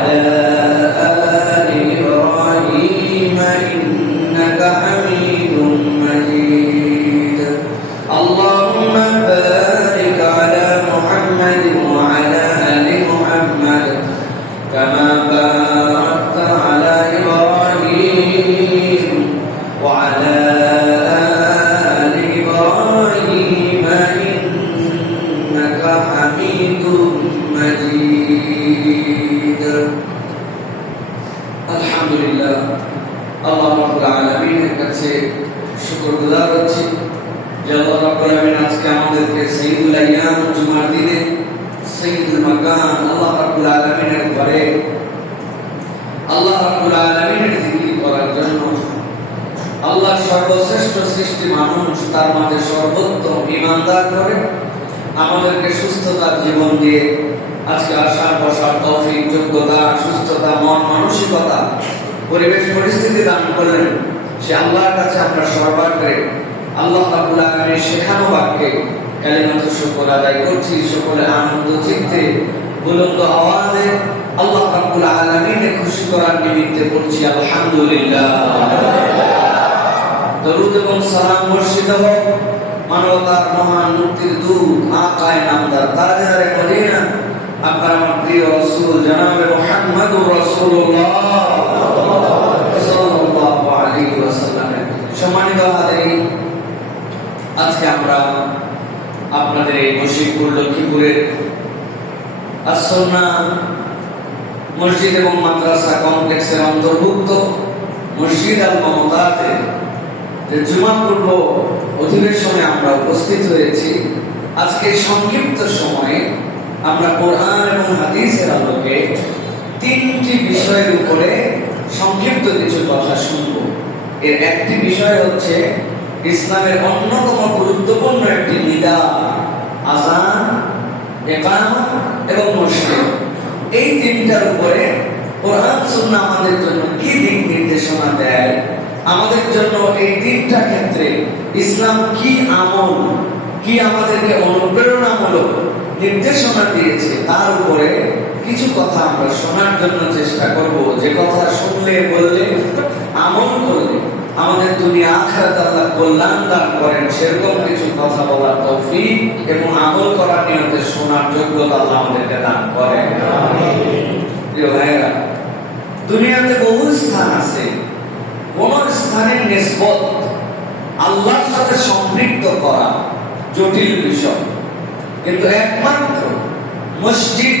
وعلى آل إبراهيم إنك حميد مجيد اللهم بارك على محمد وعلى آل محمد كما باركت على إبراهيم وعلى آل إبراهيم إنك حميد مجيد الحمد لله আল্লাহ রাব্বুল আলামিনের কাছে শুকরগুজার হচ্ছি যে আল্লাহ রাব্বুল আলামিন আজকে আমাদেরকে সাইয়্যিদুল আইয়াম জুমার দিনে সাইয়্যিদুল মাকান আল্লাহ রাব্বুল আলামিনের ঘরে আল্লাহ রাব্বুল আলামিনের জিকির করার জন্য আল্লাহ সর্বশ্রেষ্ঠ সৃষ্টি মানুষ তার মাঝে সর্বোত্তম ঈমানদার করে আমাদেরকে সুস্থতার জীবন দিয়ে আজকে আসার বসার তৌফিক যোগ্যতা সুস্থতা মন মানসিকতা পরিবেশ পরিস্থিতি দান করলেন সে আল্লাহর কাছে আমরা সর্বাগ্রে আল্লাহ রাব্বুল আলামিনের শেখানো বাক্যে কালিমাতুশ শুকর আদায় করছি সকলে আনন্দ চিত্তে বুলন্দ আওয়াজে আল্লাহ রাব্বুল আলামিনকে খুশি করার নিমিত্তে পড়ছি আলহামদুলিল্লাহ দরুদ এবং সালাম বর্ষিত হোক মানবতার মহান মুক্তির দূত আকায়ে নামদার তাজদারে মদিনা আপনার আমার প্রিয় রাসূল জনাবে মুহাম্মদুর রাসূলুল্লাহ সাল্লাল্লাহু আলাইহি ওয়াসাল্লাম। সম্মানিত হাজিরিন, আজকে আমরা আপনাদের এই বশিরপুর লক্ষ্মীপুরের as-সুন্নাহ মসজিদ এবং মাদ্রাসা কমপ্লেক্সের অন্তর্ভুক্ত মসজিদ আল মুমতাজে যে জুমা পূর্ব অধিবেশনে আমরা উপস্থিত হয়েছি। আজকে সংক্ষিপ্ত সময়ে আমরা কোরআন এবং হাদিসের আলোকে তিনটি বিষয়ের উপরে সংক্ষিপ্ত কিছু কথা শুনব। এর একটি বিষয় হচ্ছে ইসলামের অন্যতম গুরুত্বপূর্ণ একটি নিদান আযান, ইকামত এবং মসজিদ। এই তিনটার উপরে কোরআন সুন্নাহ আমাদের জন্য কি দিক নির্দেশনা দেয়, আমাদের জন্য এই তিনটা ক্ষেত্রে ইসলাম কি আমল, কি আমাদেরকে অনুপ্রেরণামূলক নির্দেশনা দিয়েছে, তার উপরে কিছু কথা আমরা শোনার জন্য চেষ্টা করব। যে কথা শুনলে বললে আমল করলে আমাদের দুনিয়া আখিরাত আল্লাহ কল্যাণ দান করেন, সেরকম কিছু কথা বলার তৌফিক এবং আমল করার নিয়তে শোনার যোগ্যতা আল্লাহ আমাদেরকে দান করেন। প্রিয় ভাইরা, দুনিয়াতে বহু স্থান আছে, কোন স্থানের নিসবত আল্লাহর সাথে সম্পৃক্ত করা জটিল বিষয়, কিন্তু একমাত্র মসজিদ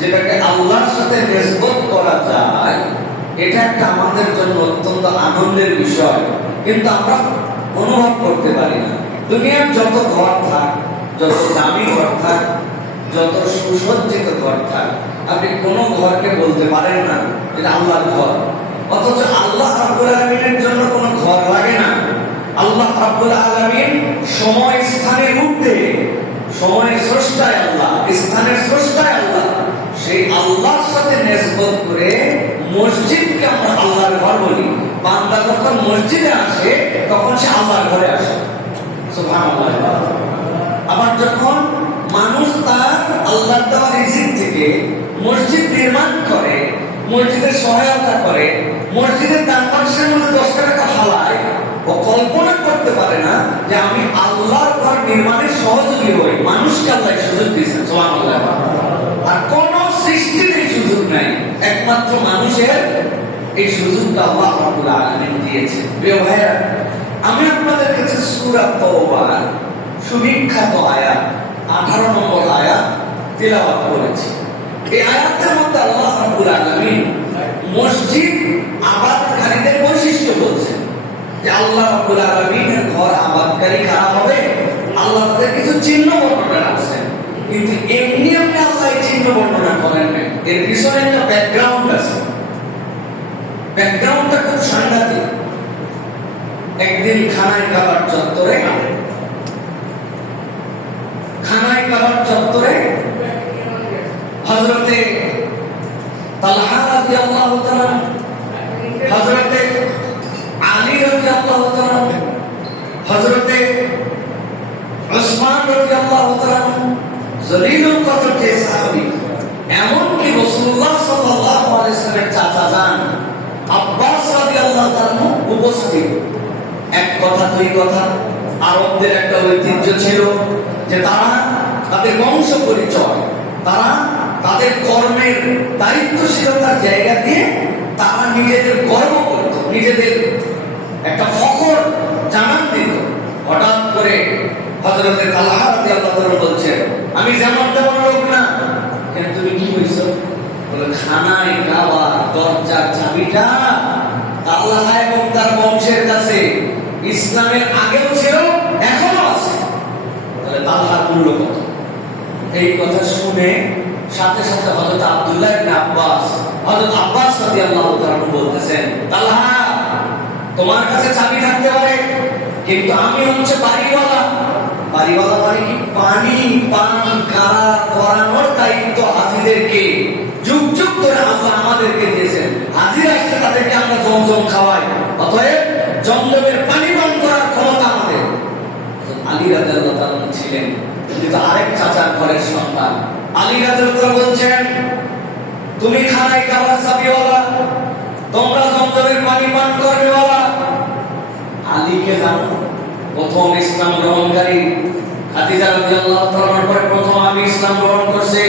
যেটাকে আল্লাহর সাথে নিসবত করা যায় এটা একটা আমাদের জন্য অত্যন্ত আনন্দের বিষয়, কিন্তু আমরা অনুভব করতে পারি না। দুনিয়ার যত ঘর থাক, যত দামি ঘর থাক, যত সুসজ্জিত ঘর থাক, আপনি কোন ঘরকে বলতে পারেন না এটা আল্লাহর ঘর। অথচ আল্লাহ রাব্বুল আলামিনের জন্য কোনো ঘর লাগে না। আল্লাহ রাব্বুল আলামিন সময় স্থানের ঊর্ধ্বে, সময়ের স্রষ্টায় আল্লাহ, স্থানের স্রষ্টায় আল্লাহ। সেই আল্লাহর সাথে নিসবত করে মসজিদকে আমরা আল্লাহর ঘর বলি। বান্দা যখন মসজিদে আসে তখন সে আল্লাহর ঘরে আসে। সুবহানাল্লাহ। আবার যখন মানুষ তার আল্লাহর দেওয়া রিজিক থেকে মসজিদ নির্মাণ করে, মসজিদের সহায়তা করে, মসজিদের দান বাক্সের মধ্যে 10 টাকা ফালায়, ও কল্পনা করতে পারে না যে আমি আল্লাহর ঘর নির্মাণের সহযোগী হই। মানুষকে আল্লাহ সুযোগ দিয়েছেন। সুবহানাল্লাহ। আর কোন সৃষ্টির এই সুযোগ নাই, একমাত্র মানুষের এই সুযোগটা আল্লাহ রাব্বুল আলামিন দিয়েছেন। প্রিয় ভাইরা, আমি আপনাদের কাছে সূরা তাওবার সুবিখ্যাত আয়াত 18 নম্বর আয়াত তিলাওয়াত করেছি। এই আয়াতের মধ্যে আল্লাহ রাব্বুল আলামিন মসজিদ আবাদকারীদের বৈশিষ্ট্য বলছেন যে আল্লাহ রাব্বুল আলামিনের ঘর আবাদকারী কারা হবে, আল্লাহ তাদের কিছু চিহ্ন বর্ণনা রাখছেন। কিন্তু এমনি আপনি আল্লাহ এই চিহ্ন বর্ণনা করেন না, এর পিছনে একটা ব্যাকগ্রাউন্ড আছে। ব্যাকগ্রাউন্ডটা খুব সাংঘাতিক। একদিন খানায় কাবার চত্বরে হযরতে তালহা রাদিয়াল্লাহু তাআলা, হযরতে আলী রাদিয়াল্লাহু তাআলা, হযরতে উসমান রাদিয়াল্লাহু তাআলা, জলিলুল কদর কে সাহাবী, এমনকি রাসূলুল্লাহ সাল্লাল্লাহু আলাইহি ওয়াসাল্লামের চাচা যান আব্বাস রাদিয়াল্লাহু তাআলা উপস্থিত। এক কথা দুই কথা, আরবদের একটা ঐতিহ্য ছিল যে তারা তাদের বংশ পরিচয়, তারা তাদের কর্মের দায়িত্বশীলতার জায়গা দিয়ে তারা নিজেদের গর্ব করত, নিজেদের একটা ফখর জানান দিত। হঠাৎ করে হযরতে তালহা রাদিয়াল্লাহু তাআলা বলছেন, আমি যেমন তেমন লোক না। কেন তুমি কি হইছো? বলে, খানায় কাবার দরজার চাবিটা তালহা এবং তার বংশের কাছে, ইসলামের আগেও ছিল এখনো আছে। তাহলে তালহার মূল্য কত? এই কথা শুনে সাথে সাথে হযরত আব্দুল্লাহ ইবনে আব্বাস, হযরত আব্বাস রাদিয়াল্লাহু তাআলা বলতেছেন, তালহা তোমার কাছে চাবি থাকতে পারে, কিন্তু আমি হচ্ছে বাড়িওয়ালা। বাড়িওয়ালা মানে কি? পানি পান করানোর দায়িত্ব হাজিদেরকে যুগ যুগ ধরে আল্লাহ আমাদেরকে দিয়েছেন। হাজির আসলে তাদেরকে আমরা জমজম খাওয়াই, অতএব জমজমের পানি পান করার ক্ষমতা আমাদের। আলী রাদিয়াল্লাহু তাআলা ছিলেন কিন্তু আরেক চাচার ঘরের সন্তান। আলী রাদিয়াল্লাহু তাআলা বলছেন, তুমি খানায় কাবার চাবিওয়ালা, তোমরা জমজমের পানি পান করবেওয়ালা। আলীকে জানো? প্রথম ইসলাম গ্রহণকারী খাদিজা রাদিয়াল্লাহু তাআলার পরে প্রথম আমি ইসলাম গ্রহণ করছে।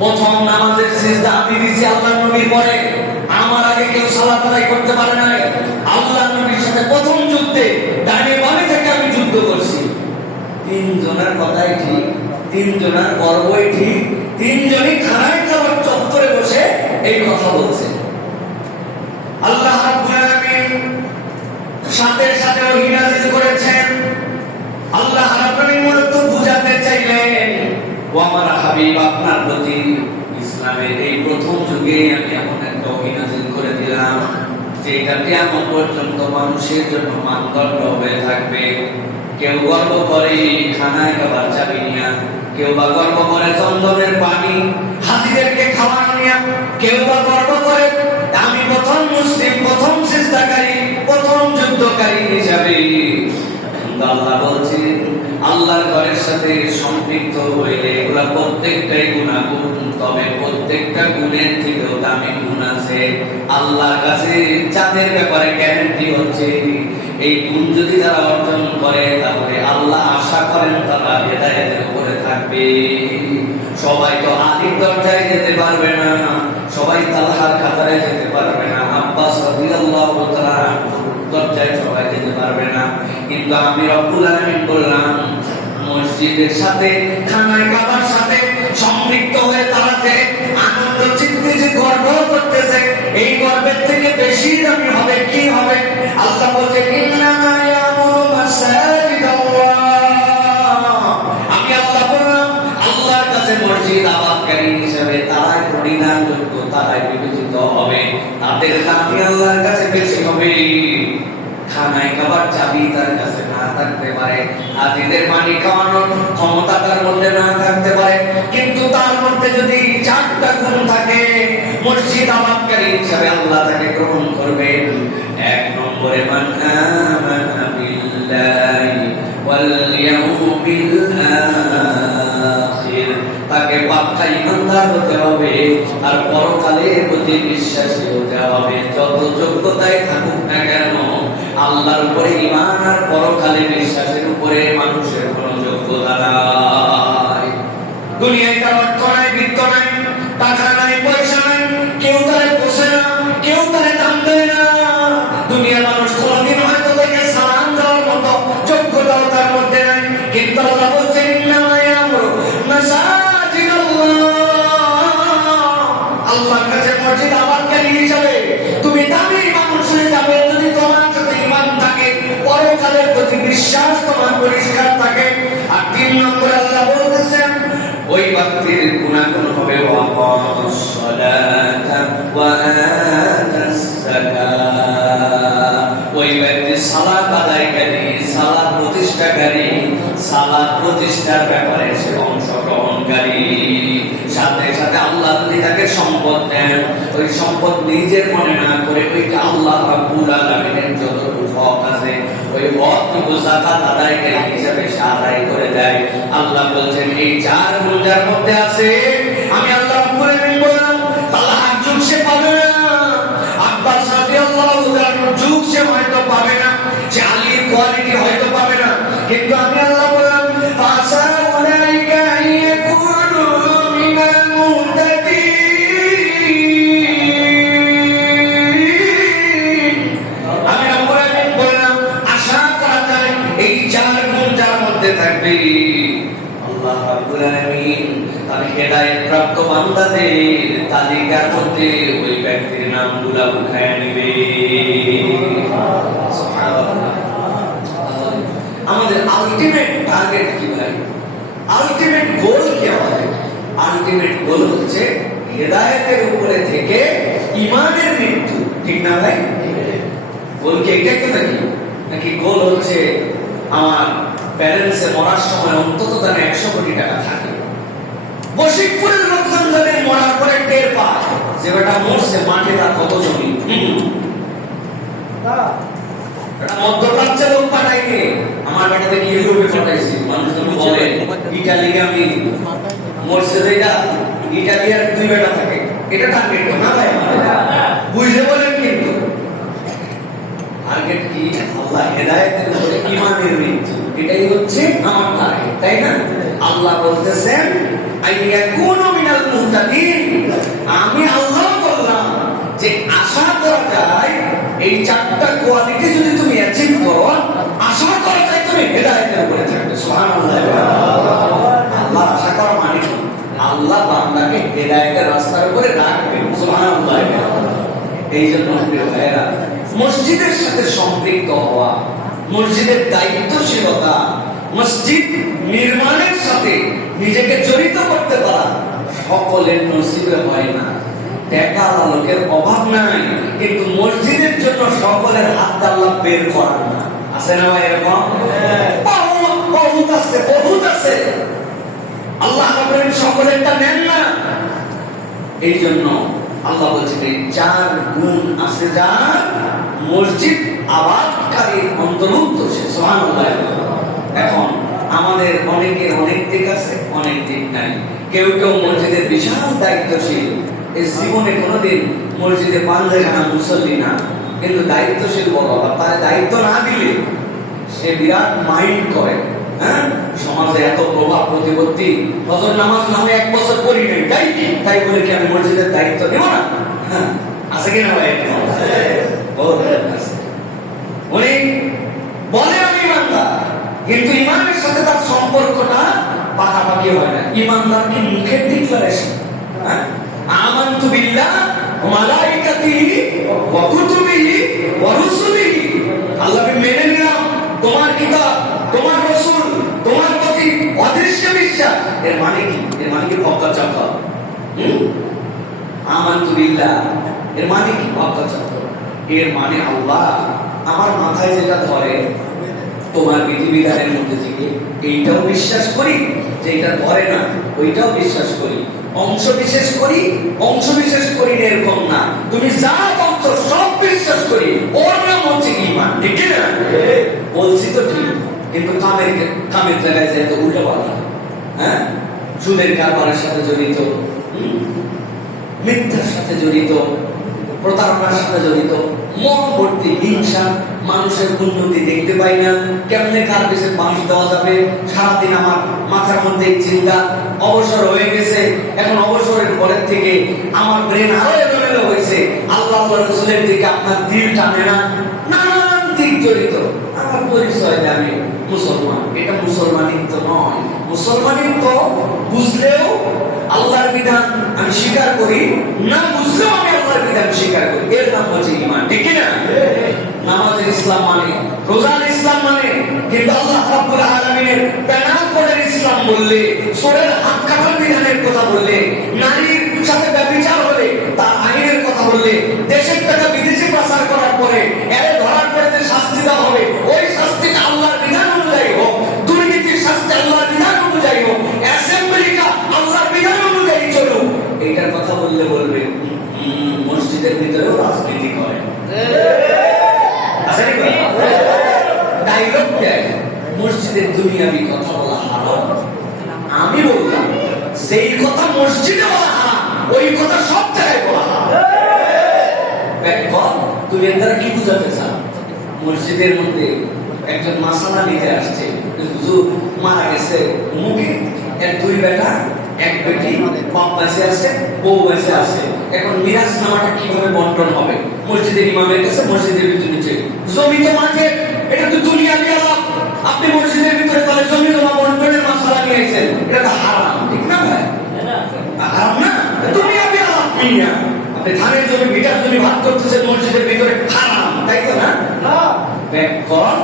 প্রথম নামাজের সিজদা আমি দিয়েছি আল্লাহর নবীর পরে। আমার আগে কেউ সালাত আদায় করতে পারে নাই। আল্লাহর নবীর সাথে প্রথম যুদ্ধে ডানে বামে থেকে আমি যুদ্ধ করছি। তিনজনের কথাই ঠিক, তিনজনের গর্বই ঠিক, তিনজনই খানায় খাবার চত্বরে বসে এই কথা বলছে। আল্লাহ রাব্বুল আলামিন সাথে সাথে ওহী নাযিল করেছেন। আল্লাহ রাব্বুল আলামিন মূলত বুঝাতে চাইলেন, ও আমার হাবিব, আপনার প্রতি ইসলামের এই প্রথম যুগে আমি এমন একটা ওহী নাযিল করে দিলাম যেটা কিয়ামত পর্যন্ত মানুষের জন্য মানদণ্ড হয়ে থাকবে। কেউ গর্ব করে খানায় খাবার চাবি নিয়া, কেউ বা গর্ব করে জমজমের পানি হাজিদেরকে খাওয়ানো নিয়া, কেউ বা গর্ব করে আমি প্রথম মুসলিম, প্রথম সিজদাকারী, প্রথম যুদ্ধকারী হিসাবে। আল্লাহ বলছেন, আল্লাহর ঘরের সাথে সম্পৃক্ত হইলে এগুলা প্রত্যেকটাই গুনাহগুণ, তবে প্রত্যেকটা গুণের থেকেও দামি গুণ আছে। আল্লাহর কাছে যাদের ব্যাপারে গ্যারান্টি হচ্ছে এই গুণ যদি তারা অর্জন করে তাহলে আল্লাহ আশা করেন তারা হেদায়েতের উপরে থাকবে। সবাই তো আলীর দরজায় যেতে পারবে না, সবাই তালহার কাতারে যেতে পারবে না, আব্বাস রাদিয়াল্লাহু তাআলা দরজায় সবাই যেতে পারবে না। কিন্তু আমি রব্বুল আলামিন বললাম, মসজিদের সাথে খানায় কাবার সাথে সম্পৃক্ত হয়ে তারা যে আনন্দ চিত্তে যে গর্ব করতেছে, এই গর্বের থেকে বেশি দামি হবে কি হবে? আল্লাহ বলছে, ইন্নামা ইয়ামুরু মাসাজিদাল্লাহ। আমি আল্লাহ বললাম, আল্লাহর কাছে মসজিদ আবাদকারী হিসেবে তারাই পরিণামযোগ্য, তারাই বিবেচিত হবে, তাদের দামি আল্লাহর কাছে বেশি হবে। খানায় খাবার চাবি তার কাছে না থাকতে পারে, হাজিদের পানি খাওয়ানোর ক্ষমতা তার মধ্যে না থাকতে পারে, কিন্তু তার মধ্যে যদি চারটা গুণ থাকে, মসজিদ আবাদকারী হিসেবে আল্লাহ তাকে গ্রহণ করবেন। এক নম্বরে, মান আমানা বিল্লাহি ওয়াল ইয়াউমিল আখির, তাকে পাক্কা ঈমানদার হতে হবে আর পরকালের প্রতি বিশ্বাসী হতে হবে। যত যোগ্যতাই থাকুক না কেন, আল্লাহর উপরে ঈমান আর পরকালে বিশ্বাসের উপরে মানুষের কোনো যোগ্যতা নাই। দুনিয়ায় তার অর্থ নাই, বিত্ত নাই, টাকা নাই, পয়সা নাই, কেউ তারে পোষে না, কেউ তারে দাম দেয় না। দুনিয়ার মানুষ কোনদিন হয়তো তাকে সালাম দেওয়ার মতো যোগ্যতাও তার মধ্যে নাই, কিন্তু আল্লাহ বলছেন, ইন্নামা ইয়ামুরু মাসাজিদাল্লাহ। আল্লাহর কাছে মসজিদ আবাদকারী হিসাবে তুমি দামি মানুষ হয়ে যাবে যদি তোমার সাথে ঈমান থাকে, পরকালের প্রতি বিশ্বাস তোমার পরিষ্কার থাকে। আর তিন নম্বরে আল্লাহ বলতেছেন, ওই ব্যক্তির গুনাহগুণ হবে ওয়াকামাস সালাতা ওয়া আতাস যাকাত। ওই ব্যক্তি সালাত আদায়কারী, সালাত প্রতিষ্ঠাকারী, সালাত প্রতিষ্ঠার ব্যাপারে সে অংশগ্রহণকারী। সাথে সাথে আল্লাহ যদি তাকে সম্পদ দেন, ওই সম্পদ নিজের মনে না করে ওইটা আল্লাহ রাব্বুল আলামিনের যতটুকু হক আছে ওই হকটুকু যাকাত আদায়কারী হিসেবে সে আদায় করে দেয়। আল্লাহ বলছেন, এই চার গুণের মধ্যে আছে, আমি আল্লাহ রাব্বুল আলামিন বললাম, তালহার যুগ সে পাবে সে হয়তো পাবে না, সে আলীর কোয়ালিটি হয়তো পাবে না, কিন্তু আমি আল্লাহ বললাম ফাসা উলাইকা ইয়াকুনু মিনাল মুহতাদিন। আমি রব্বুল আলামিন বললাম আশা করা যায় এই চার গুণ যার মধ্যে থাকবে আল্লাহ রাব্বুল আলামিন তার হেদায়েত প্রাপ্ত বান্দাদের তালিকার মধ্যে ওই ব্যক্তির নামগুলো উঠায় নেবে। সুবহানাল্লাহ। আমাদের আলটিমেট টার্গেট কি ভাই? আলটিমেট গোল কি আমাদের? আলটিমেট গোল হচ্ছে হেদায়েতের উপরে থেকে ঈমানের মৃত্যু, ঠিক না ভাই? গোল কি এটা কি নাকি গোল হচ্ছে আমার প্যারেন্টসে মরার সময় অন্তত তার 100 কোটি টাকা থাকে? বশিকপুরের লোকজন জানে মরার পরে টের পায় যে বেটা মরছে, মাঠে তার কত জমি। মধ্যপ্রাচ্যে লোক পাঠাইনি, আমার বেটাকে ইউরোপে পাঠাইছি। মানুষজন বলে ইটালিকে আমি মরছে, যেটা ইটালিয়ার 2 বেটা থাকে, এটা টার্গেট না ভাই? বুঝে বলেন কিন্তু টার্গেট কি? আল্লাহ হেদায়েতের উপরে ঈমানের মৃত্যু, এটাই হচ্ছে আমার টার্গেট, তাই না? আল্লাহ বলতেছেন আইয়াকুনু মিনাল মুহতাদিন। আমি আল্লাহ বললাম যে আশা করা যায় এই 4টা কোয়ালিটি যদি তুমি অ্যাচিভ করো, আশা করা যায় তুমি হেদায়েতের উপরে থাকবে। সুবহানাল্লাহ। আল্লাহ আশা করা মানে আল্লাহ বান্দাকে হেদায়েতের রাস্তার উপরে রাখবেন। সুবহানাল্লাহ। এই জন্য প্রিয় ভাইরা, মসজিদের সাথে সম্পৃক্ত হওয়া, মসজিদের দায়িত্বশীলতা, মসজিদ নির্মাণের সাথে নিজেকে জড়িত করতে পারা সকলের নসিবে হয় না। টাকাওয়ালা লোকের অভাব নাই, কিন্তু মসজিদের জন্য সকলের হাত আল্লাহ বের করার না। আছে না ভাই এরকম? বহুত আছে, বহুত আছে। আল্লাহ আপনাদের সকলেরটা নেন না। এই জন্য আল্লাহ বলছেন এই 4 গুণ আছে যার, মসজিদ আবাদকারীর অন্তর্ভুক্ত সে। সুবহানাল্লাহ। এখন আমাদের অনেকের অনেক দিক আছে, অনেক দিক নাই। কেউ কেউ মসজিদের বিশাল দায়িত্বশীল, এই জীবনে কোনোদিন মসজিদে 5 জায়গা মুসল্লি না, কিন্তু দায়িত্বশীল বড়। তার দায়িত্ব না দিলে সে বিরাট মাইন্ড করে। হ্যাঁ, সমাজে এত প্রভাব প্রতিপত্তি, ফজর নামাজ নামে 1 বছর পড়ি নাই, তাই বলে কি আমি মসজিদের দায়িত্ব নেব না? হ্যাঁ, আছে কিনা ভাই? উনি বলে আমি ইমানদার, কিন্তু ইমানের সাথে তার সম্পর্কটা পাকাপাকি হয় না। ইমানদার কি মুখের ডিক্লারেশন? আমানতু বিল্লাহ ওয়া মালাইকাতিহি ওয়া কুতুবিহি ওয়া রুসুলিহি, আল্লাহকে মেনে নিলাম, তোমার কিতাব, তোমার রাসূল, তোমার প্রতি অদৃশ্য বিশ্বাস। এর মানে কি? এর মানে কি পক্কা চাপা? আমানতু বিল্লাহ এর মানে কি? পক্কা চাপা। এর মানে আল্লাহ আমার মাথায় যেটা ধরে তোমার বিধিবিধানের মধ্যে থেকে এইটাও বিশ্বাস করি, যে এটা ধরে না ওইটাও বিশ্বাস করি, অংশ বিশেষ করি, অংশ বিশেষ করি না এরকম না, তুমি যা বলছো সব বিশ্বাস করি, ওর নাম হচ্ছে ঈমান। ঠিক না? বলছি তো ঠিক, কিন্তু কামের জায়গায় যায় তো উল্টো পাল্টা। হ্যাঁ, সুদের কারবারের সাথে জড়িত, মিথ্যার সাথে জড়িত, প্রতারণার সাথে জড়িত, মন ভর্তি হিংসা, মানুষের উন্নতি দেখতে পাই না, কেমনে কার পিছে বাঁশ দেওয়া যাবে, সারাদিন আমার মাথার মধ্যে এই চিন্তা। অবসর হয়ে গেছে, এখন অবসরের পরের থেকে আমার ব্রেন আরো এলোমেলো হয়েছে, আল্লাহ রাসূলের দিকে আপনার দিল টানে না, নানান দিক জড়িত। আমার পরিচয় যে আমি মুসলমান, এটা মুসলমানিত্ব নয়। মুসলমানিত্ব বুঝলেও আল্লাহর বিধান আমি স্বীকার করি, না বুঝলেও আমি আল্লাহর বিধান স্বীকার করি, এর নাম হচ্ছে ঈমান। ঠিক না? নামাজের ইসলাম মানে, রোজার ইসলাম মানে, কিন্তু আল্লাহ রাব্বুল আলামিনের প্যানাল কোডের ইসলাম বললে, সোরের হাত কাটার বিধানের কথা বললে, নারীর সাথে ব্যভিচার হলে তার আইনের কথা বললে, দেশের টাকা বিদেশে পাচার করার পরে এর ধরার পরে যে শাস্তি দেওয়া হবে, ওই শাস্তিটা আল্লাহর বিধান অনুযায়ী হোক, দুর্নীতির শাস্তি আল্লাহর বিধান অনুযায়ী হোক, অ্যাসেম্বলিটা আল্লাহর বিধান অনুযায়ী চলুক, এইটার কথা বললে বলবে মসজিদের ভিতরেও রাজনীতি করে। ডায়লগ দেয়, মসজিদের দুনিয়াবি কথা বলা হারাম। আমি বললাম সেই কথা মসজিদে বলা হারাম, ওই কথা সব জায়গায় বলা হারাম। তুমি এর দ্বারা কি বুঝাতে চাও? মসজিদের মধ্যে একজন মাসালা নিতে আসছে, হুজুর মারা গেছে মুখে এর দুই বেটা এক বেটি, বাপ বেঁচে আছে বউ বেঁচে আছে, এখন মিরাজ নামাটা কিভাবে বন্টন হবে? মসজিদের ইমামের কাছে মসজিদের ভিতরে নিচে জমি তো মাঠে, এটা তো দুনিয়া দিয়ে লাভ, আপনি মসজিদের ভিতরে তাহলে জমি জমা বন্টনের মাসালা নিয়েছেন, এটা তো হারাম, ঠিক না ভাই? হারাম না, দুনিয়া দিয়ে লাভ নিয়া আপনি ধানের জমি ভিটার জমি ভাগ করতেছেন মসজিদের ভিতরে, হারাম, তাই তো না? ব্যাকরণ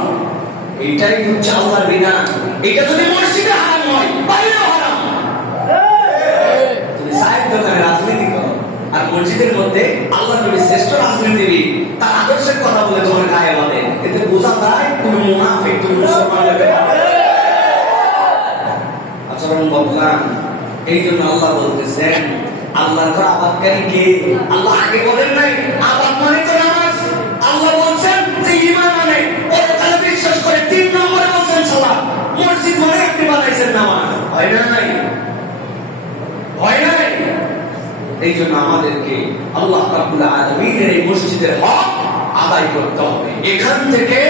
এইটাই হচ্ছে আল্লাহর বিধান। এটা যদি মসজিদে হারাম হয়, বাইরেও হারাম। তুমি চায়ের দোকানে রাজনীতি করো আর মসজিদের মধ্যে আল্লাহ নবীর শ্রেষ্ঠ রাজনীতিবিদ তার আদর্শের কথা বলে তোমার গায়ে বলে, এতে বোঝা যায় তুমি মুনাফিক, তুমি মুসলমান হতে পারবে আচরণ বদলান। এই জন্য আল্লাহ বলতেছেন আল্লাহর ঘর আবাদকারী কে? আল্লাহ আগে বলেন নাই আবাদ মানে তো নামাজ। আল্লাহ বলছেন যে ঈমান মানে পরকালে বিশ্বাস করে, 3 নম্বরে বলছেন সালাত। মসজিদ মানে আপনি বানাইছেন নামাজ, হয় নাই? হয় নাই? এই জন্য আমাদেরকে আল্লাহ রাব্বুল আলামিনের এই মসজিদের হক আদায় করতে হবে। এখান থেকে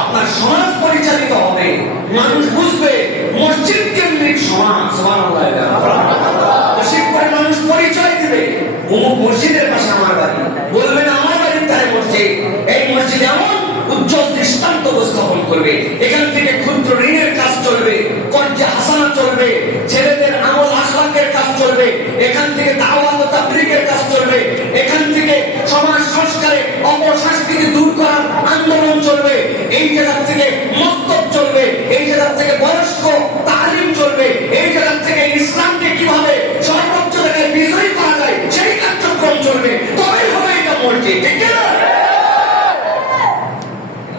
আপনার সমাজ পরিচালিত হবে, মানুষ বুঝবে মসজিদ কেন্দ্রিক সমাজ। সুবহানাল্লাহ। মসজিদ করে মানুষ পরিচয় দিবে, অমুক মসজিদের পাশে আমার বাড়ি, বলবেন আমার বাড়ির ধারে মসজিদ। এই মসজিদ এমন উজ্জ্বল দৃষ্টান্ত উপস্থাপন করবে, এখান থেকে ক্ষুদ্র ঋণের কাজ চলবে, কর্জে হাসানা চলবে, ছেলেদের আমল আখলাকের কাজ চলবে, এখান থেকে দাওয়াত ও তাবলীগের কাজ চলবে, এখান থেকে সমাজ সংস্কারে অপসংস্কৃতি দূর করার আন্দোলন চলবে, এই জায়গা থেকে মক্তব চলবে, এই জায়গা থেকে বয়স্ক তালিম চলবে, এই জায়গা থেকে ইসলামকে কিভাবে সর্বোচ্চ জায়গায় বিজয়ী করা যায় সেই কার্যক্রম চলবে। তবেই হবে এটা মসজিদ, ঠিক না?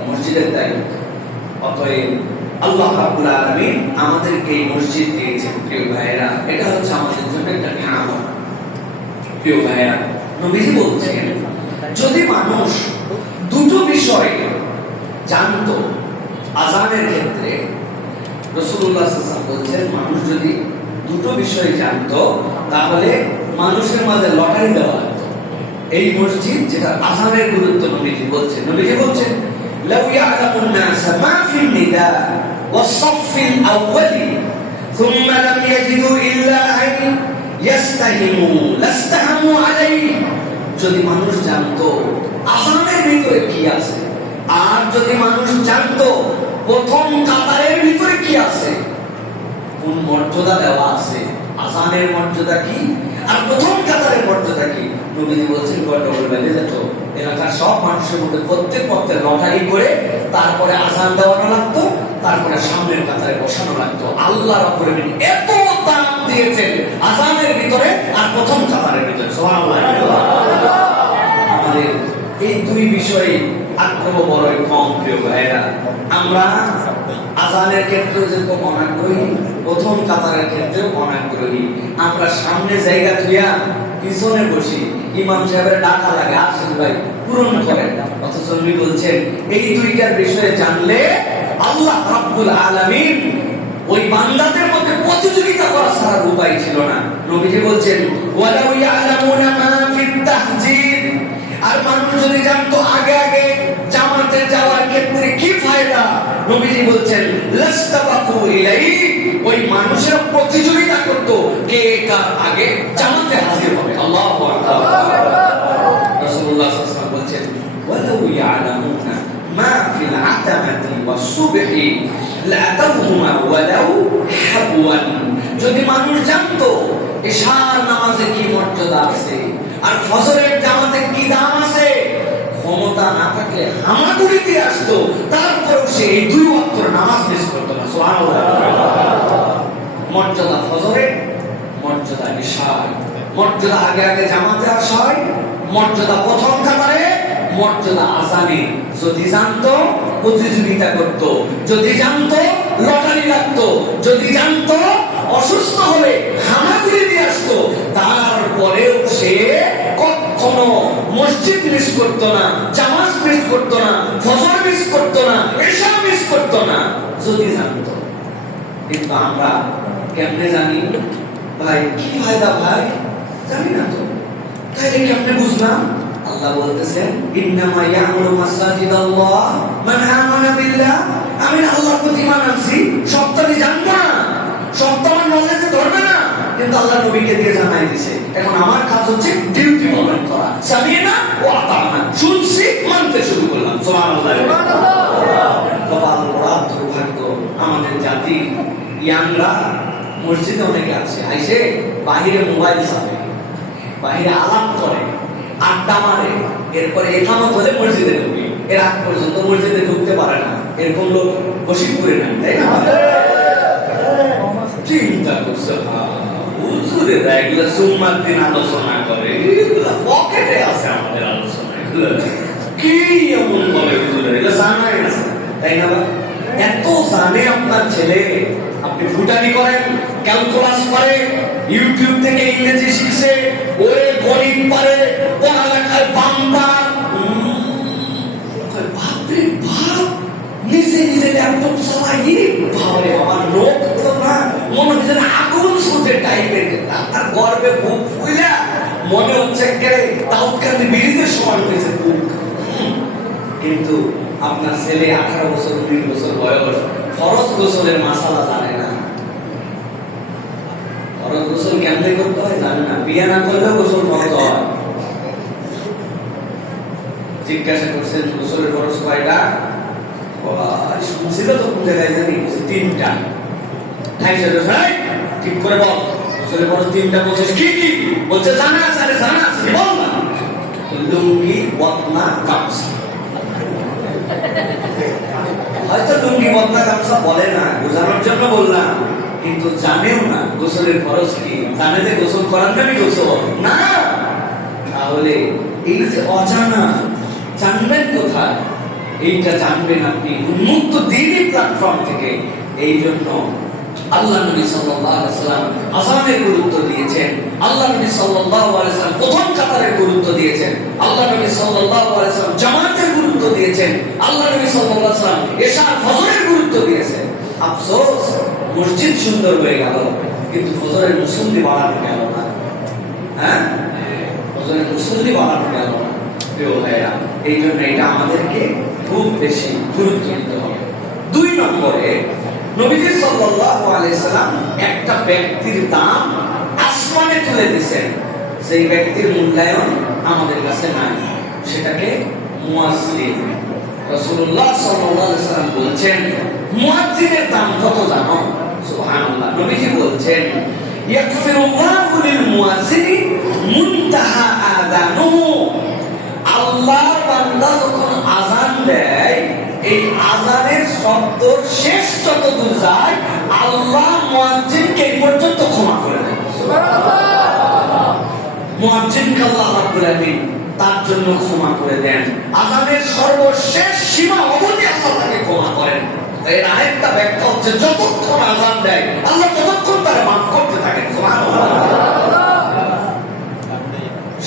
মসজিদের দায়িত্ব। অতএব আল্লাহ রাব্বুল আলামিন আমাদেরকে এই মসজিদ দিয়েছেন প্রিয় ভাইয়েরা, এটা হচ্ছে আমাদের জন্য একটা নিয়ামত। প্রিয় ভাইয়েরা, নবীজি বলছেন যদি মানুষ দুটো বিষয় জানতো আযানের ক্ষেত্রে, রাসূলুল্লাহ সাল্লাল্লাহু আলাইহি ওয়াসাল্লাম বলছেন মানুষ যদি দুটো বিষয় জানতো তাহলে মানুষের মাঝে লটারি দেওয়া হতো। এই মসজিদ যেটা আযানের গুরুত্ব নবীজি বলছেন لو يعلم الناس ما في النداء والصف الأول ثم لم يجدوا إلا أن يستهموا لاستهموا عليه। যদি মানুষ জানতো আযানের ভিতরে কি আছে, আর যদি মানুষ জানতো প্রথম কাতারের ভিতরে কি আছে, কোন মর্যাদা দেওয়া আছে, আযানের মর্যাদা কি আর প্রথম কাতারের মর্যাদা কি, নবীজি বলছেন গন্ডগোল বেঁধে যেত। এলাকার সব মানুষের মধ্যে প্রত্যেক লটারি করে তারপরে আযান দেওয়ানো লাগতো, তারপরে সামনের কাতারে বসানো লাগতো। আল্লাহ রাব্বুল আলামিন এত দাম দিয়েছেন আযানের ভিতরে আর প্রথম কাতারের ভিতরে। সুবহানাল্লাহ। আমাদের এই দুই বিষয়ে আগ্রহ বড়ই কম প্রিয় ভাইরা। আমরা আযানের ক্ষেত্রে যেরকম অনাগ্রহী, প্রথম কাতারের ক্ষেত্রেও অনাগ্রহী। আমরা সামনে জায়গা থুইয়া পিছনে বসি, ইমাম সাহেবের ডাকা লাগে আসেন ভাই পূরণ করেন। অথচ নবী বলছেন এই দুইটার বিষয়ে জানলে আল্লাহ রাব্বুল আলামিন ওই বান্দাদের মধ্যে প্রতিযোগিতা করা ছাড়া উপায় ছিল না। নবীজি বলছেন ওয়ালাউ ইয়ালামুনা মা ফিত তাহজির, আর মানুষ যদি জানতো আগে আগে জামাতে যাওয়ার ক্ষেত্রে কি ফায়দা, নবীজি বলছেন লাস্তাবাকু ইলাই, ওই মানুষের প্রতিযোগিতা করত কে কার আগে জামাতে হাজির হবে। আল্লাহু আকবার। রাসূলুল্লাহ সাল্লাল্লাহু আলাইহি ওয়াসাল্লাম বলছেন ওয়ালাউ ইয়ালামুনা মা ফিল আতামাতি ওয়াস সুবহি লাতাহুমা ওয়ালাউ হাবওয়ান। যদি মানুষ জানতো ইশার নামাজে কি মর্যাদা আছে আর ফজরের জামাতে কি দাম আছে, ক্ষমতা না থাকলে হামাগুড়ি দিয়ে আসতো, তারপরেও সে এই দুই ওয়াক্ত নামাজ মিস করতো না। সুবহানাল্লাহ। মর্যাদা ফজরে, মর্যাদা ইশায়, মর্যাদা আগে আগে জামাতে আসা হয়, মর্যাদা প্রথম কাতারে, মর্যাদা আযানে। যদি জানতো প্রতিযোগিতা করত, যদি জানতো লটারি লাগতো, যদি জানতো অসুস্থ হলে হামাগুড়ি দিয়ে আসতো, তারপরেও সে কখনো মসজিদ মিস করতো না, জামাত মিস করতো না, ফজর মিস করতো না, ইশা মিস করতো না, যদি জানতো। কিন্তু আমরা কেমনে জানি ভাই? কি ফায়দা ভাই? জানি না তো, তাইলে কেমনে বুঝলাম? আল্লাহ বলতেছেন ইন্নামা ইয়ামুরু মাসাজিদাল্লাহ মান আমানা বিল্লাহ, আমি আল্লাহর প্রতি ঈমান আনছি, সব তো আমি জানবো না, সব তো আমার নলেজে ধরবে না, কিন্তু আল্লাহ নবীকে দিয়ে জানাই দিয়েছে। এখন আমার কাজ হচ্ছে ডিউটি পালন করা, সামিনা ওয়া আতানা, শুনছি মানতে শুরু করলাম। সুবহানাল্লাহ। কপাল বড় দুর্ভাগ্য আমাদের জাতি, ইয়াংরা মসজিদে অনেকে আছে, আইসে বাহিরে মোবাইল চাপে, বাহিরে আলাপ করে, আড্ডা মারে, এরপরে একামত হলে মসজিদে ঢুকে, এর আগ পর্যন্ত মসজিদে ঢুকতে পারে না। এরকম লোক বশীপুরে নাই, তাই না? চিন্তা করছে হুজুরে এগুলা সুন্নাত দিন আলোচনা করে, এগুলা পকেটে আছে আমাদের আলোচনা, এগুলা কি এমন বলে হুজুরে, এগুলা জানাই আছে, তাই না? এত জানে আপনার ছেলে, আপনি ফুটানি করেন, ক্যালকুলাস পারে, ইউটিউব থেকে ইংরেজি শিখছে, ওরে গণিত পারে, পড়ালেখায় বাম্পার, বাপরে বাপ, নিজে নিজে ল্যাপটপ চালাই, বাবারে বাবা, লোক তো না মনে হচ্ছে আগুন ছুটে টাইপের, আর গর্বে বুক ফুইলা মনে হচ্ছে তাওকান্দি ব্রিজের সমান হয়েছে বুক। কিন্তু আপনার ছেলে 18 বছর 19 বছর বয়স, ফরজ গোসলের মাসালা জানে না, ফরজ গোসল কেমনে করতে হয় জানে না, বিয়ে না করলেও গোসল করতে হয়। জিজ্ঞাসা করছেন গোসলের ফরজ কয়টা, শুনছিল তো কোন জায়গায় জানি 3টা, ঠিক করে বল গোসলের ফরজ 3টা, বলছে কি কি, বলছে জানা আছে, আরে জানা আছে বল না, লুঙ্গি, বদনা, গামছা। হয়তো লুঙ্গি, বদনা, গামছা বলে না, বোঝানোর জন্য বললাম, কিন্তু জানেও না গোসলের ফরজ কি, জানে যে গোসল করার নামই গোসল না। তাহলে এই যে অজানা, জানবেন কোথায়, এইটা জানবেন আপনি উন্মুক্ত দ্বীনি প্ল্যাটফর্ম থেকে। এই জন্য আল্লাহ নবী সাল্লাল্লাহু আলাইহি ওয়াসাল্লাম আযানের গুরুত্ব দিয়েছেন, আল্লাহ নবী সাল্লাল্লাহু আলাইহি ওয়াসাল্লাম প্রথম কাতারের গুরুত্ব দিয়েছেন, আল্লাহ নবী সাল্লাল্লাহু আলাইহি ওয়াসাল্লাম জামাতের গুরুত্ব দিয়েছেন, আল্লাহ নবী সাল্লাল্লাহু আলাইহি ওয়াসাল্লাম এশা ফজরের গুরুত্ব দিয়েছেন। আফসোস মসজিদ সুন্দর হয়ে গেল, কিন্তু ফজরের মুসল্লি বাড়ানো গেল না। হ্যাঁ, ফজরের মুসল্লি বাড়ানো গেল না। প্রিয় ভাইরা, এই জন্য এটা আমাদেরকে খুব বেশি গুরুত্ব দিতে হবে। 2 নম্বরে নবীজি সাল্লাল্লাহু আলাইহি সাল্লাম একটা ব্যক্তির দাম আসমানে তুলে দিয়েছেন, সেই ব্যক্তির মূল্যায়ন আমাদের কাছে নাই, সেটাকে মুয়াজ্জিন। রাসূলুল্লাহ সাল্লাল্লাহু আলাইহি সাল্লাম বলেছেন মুয়াজ্জিনের দাম কত জানো? সুবহানাল্লাহ। নবীজি বলেছেন ইয়াগফিরুল্লাহু লিল মুয়াজ্জিনি মুনতাহা আযানুহু, আল্লাহর বান্দা যখন আযান দেয়, এই আযানের শব্দ শেষ যতদূর যায়, আল্লাহ মুয়াজ্জিনকে এই পর্যন্ত ক্ষমা করে দেন। সুবহানাল্লাহ। মুয়াজ্জিনকে আল্লাহ রাব্বুল আলামিন তার জন্য ক্ষমা করে দেন, আযানের সর্বশেষ সীমা অবধি আল্লাহ তাকে ক্ষমা করেন। এর আরেকটা ব্যাখ্যা হচ্ছে যতক্ষণ আযান দেয় আল্লাহ ততক্ষণ তারে মাফ করতে থাকেন। সুবহানাল্লাহ।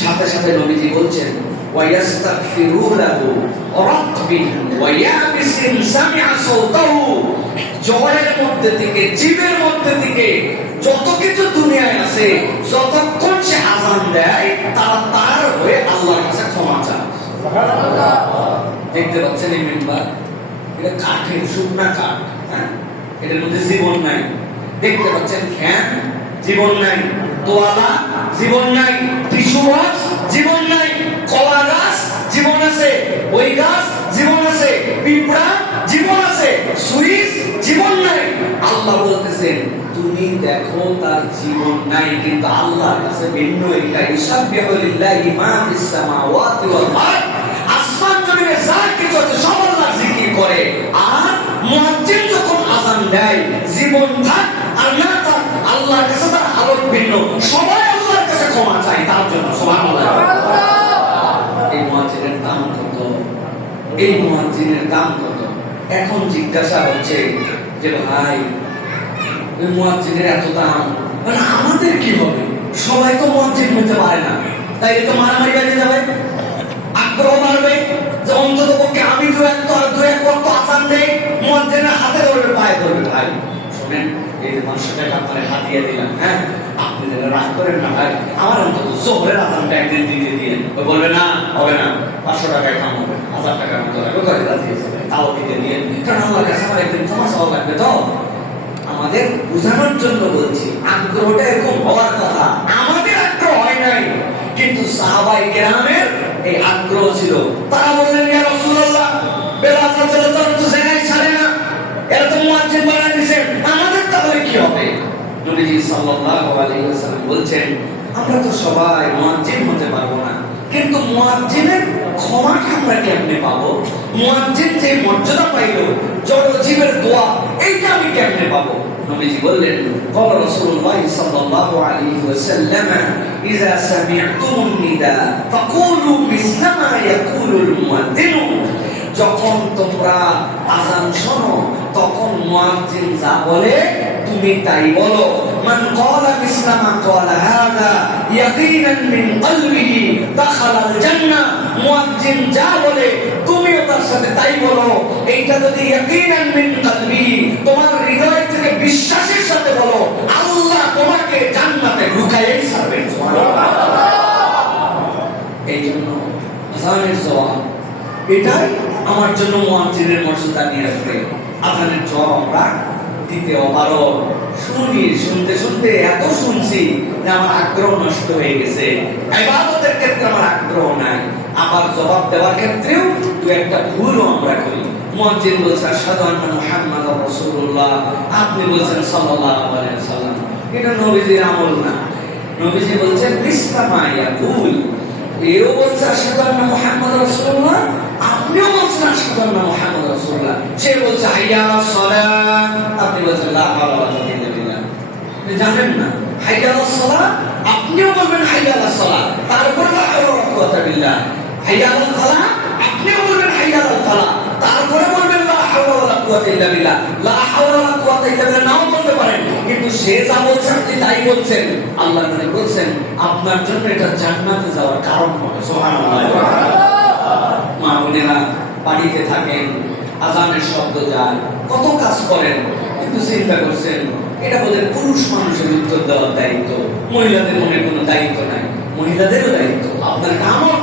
সাথে সাথে নবীজি বলছেন ওয়ায়াস্তাগফিরু লাহু রাতবিন ওয়া ইয়াবিসিন সামিআ সাওতাহু, জবানের মধ্যে থেকে, জিভের মধ্যে থেকে যত কিছু দুনিয়ায় আছে, যতক্ষণ সে আযান দেয় তারা তার হয়ে আল্লাহর কাছে ক্ষমা চায়। সুবহানাল্লাহ। দেখতে পাচ্ছেন এই মিম্বার, এটা কাঠের, শুকনা কাঠ, হ্যাঁ, এটার মধ্যে জীবন নাই। দেখতে পাচ্ছেন ফ্যান, জীবন নাই, তোয়ালা জীবন নাই, টিস্যু বক্স জীবন নাই, কলা গাছ জীবন আছে, ওই গাছ জীবন আছে, পিঁপড়া জীবন আছে, সুইচ জীবন নাই। আল্লাহ বলতেছেন তুমি দেখো তার জীবন নাই, কিন্তু আল্লাহর কাছে ভিন্ন এটা। ইউসাব্বিহু লিল্লাহি মা ফিস সামাওয়াতি ওয়াল আরদ, আসমান জমিনে যা কিছু আছে সব আল্লাহর জিকির করে। আর মুয়াজ্জিন যখন আযান দেয়, জীবন থাক আর না থাক, আল্লাহর কাছে তার হালত ভিন্ন, সবাই আল্লাহর কাছে ক্ষমা চায় তার জন্য। সুবহানাল্লাহ। এই মুয়াজ্জিনের দাম কত? এই মুয়াজ্জিনের দাম কত? এখন জিজ্ঞাসা হচ্ছে যে ভাই ওই মুয়াজ্জিনের এত দাম, মানে আমাদের কি হবে? সবাই তো মুয়াজ্জিন হতে পারে না, তাই তো মারামারি বেড়ে যাবে, আগ্রহ বাড়বে যে অন্তত পক্ষে আমি দু এক ওয়াক্ত আযান দেই, মুয়াজ্জিনের হাতে ধরবে, পায়ে ধরবে। ভাই শুনেন, এই যে 500 টাকা আপনার হাতিয়ে দিলাম, হ্যাঁ, আপনি যেন রাগ করেন না ভাই, আমার অন্তত জোহরের আযানটা একদিন দিতে দিয়েন। ও বলবে না হবে না, 500 টাকায় কাম হবে, 1000 টাকার মতো লাগবে, করে রাজি আছে, তাও দিতে দিয়ে, কারণ আমার কাছে আমার একদিন তোমার সওয়াল লাগবে। তো আমাদের বোঝানোর জন্য বলছি, আগ্রহটা এরকম হওয়ার কথা। আমাদের আগ্রহ হয় নাই, কিন্তু সাহাবায়ে কেরামের এই আগ্রহ ছিল। তারা বললেন, ইয়া রাসূলুল্লাহ, বেলাল রাদিয়াল্লাহু আনহু তো জায়গায় ছাড়ে না, এরা তো মুয়াজ্জিন বানায় দিয়েছেন, আমাদের তাহলে কি হবে? নবীজি সাল্লাল্লাহু আলাইহি ওয়াসাল্লাম বলছেন, আমরা তো সবাই মুয়াজ্জিন হতে পারবো না, কিন্তু মুয়াজ্জিনের ক্ষমাটা আমরা কেমনে পাবো? মুয়াজ্জিন যে মর্যাদা পাইলো, জড় জীবের দোয়া, এইটা আমি কেমনে পাবো? নবীজি বললেন, قال رسول الله صلى الله عليه وسلم اذا سمعتم النداء فقولوا مثل ما يقول المؤذن। যখন তোমরা আযান শোনো, তখন মুয়াজ্জিন যা বলে তুমি তাই বলো। মান ক্বালা মিসলা মা ক্বালা হাযা ইয়াকিনান মিন কলবিহি দাখালাল জান্নাহ। মুয়াজ্জিন যা বলে তুমিও তার সাথে তাই বলো। এইটা যদি ইয়াকিনান মিন কলবিহি, তোমার হৃদয় থেকে বিশ্বাসের সাথে বলো, আল্লাহ তোমাকে জান্নাতে ঢুকাইয়াই ছাড়বেন। সুবহানাল্লাহ। এইজন্য আযানের জবাব এটাই আমার জন্য মুয়াজ্জিনের মর্যাদা নিয়ে আসবে। আযানের জবাব আমরা দিতে অপারগ। শুনতে শুনতে এত শুনছি যে আমার আগ্রহ নষ্ট হয়ে গেছে। ইবাদতের ক্ষেত্রে আমার আগ্রহ নাই, আবার জবাব দেওয়ার ক্ষেত্রেও দু একটা ভুলও আমরা করি। মুয়াজ্জিন বলছে আশহাদু আন্না মুহাম্মাদার রাসূলুল্লাহ, আপনি বলছেন সাল্লাল্লাহু আলাইহি ওয়াসাল্লাম। এটা নবীজির আমল না। নবীজি বলছেন মিসলা মা ইয়াকুল, এও বলছে আশহাদু আন্না মুহাম্মাদার রাসূলুল্লাহ, আপনিও বলছেন আশহাদু আন্না মুহাম্মাদার রাসূলুল্লাহ। সে বলছে হাইয়া আলাস সালাত, আপনি বলছেন লা হাওলা ওয়ালা কুওয়াতা ইল্লা বিল্লাহ। আপনি জানেন না হাইয়া আলাস সালাত, আপনিও বলবেন হাইয়া আলাস সালাত, তারপর লা হাওলা ওয়ালা কুওয়াতা বিল্লাহ। হাইয়া আলাল ফালাহ, আপনিও বলবেন হাইয়া আলাল ফালাহ, তারপরে বলবেন লা হাওলা ওয়ালা কুওয়াতা ইল্লা বিল্লাহ। লা হাওলা ওয়ালা কুওয়াতা ইল্লা বিল্লাহ নাও বলতে পারেন, কিন্তু সে যা বলছে আপনি তাই বলছেন। আল্লাহ নবী বলছেন আপনার জন্য এটা জান্নাতে যাওয়ার কারণ হবে। সুবহানাল্লাহ। মা বোনেরা বাড়িতে থাকেন, আযানের শব্দ যায়, কত কাজ করেন, কিন্তু চিন্তা করছেন এটা বলে পুরুষ মানুষের উত্তর দেওয়ার দায়িত্ব, মহিলাদের মনে কোনো দায়িত্ব নাই। মহিলাদেরও দায়িত্ব, আপনার কামও।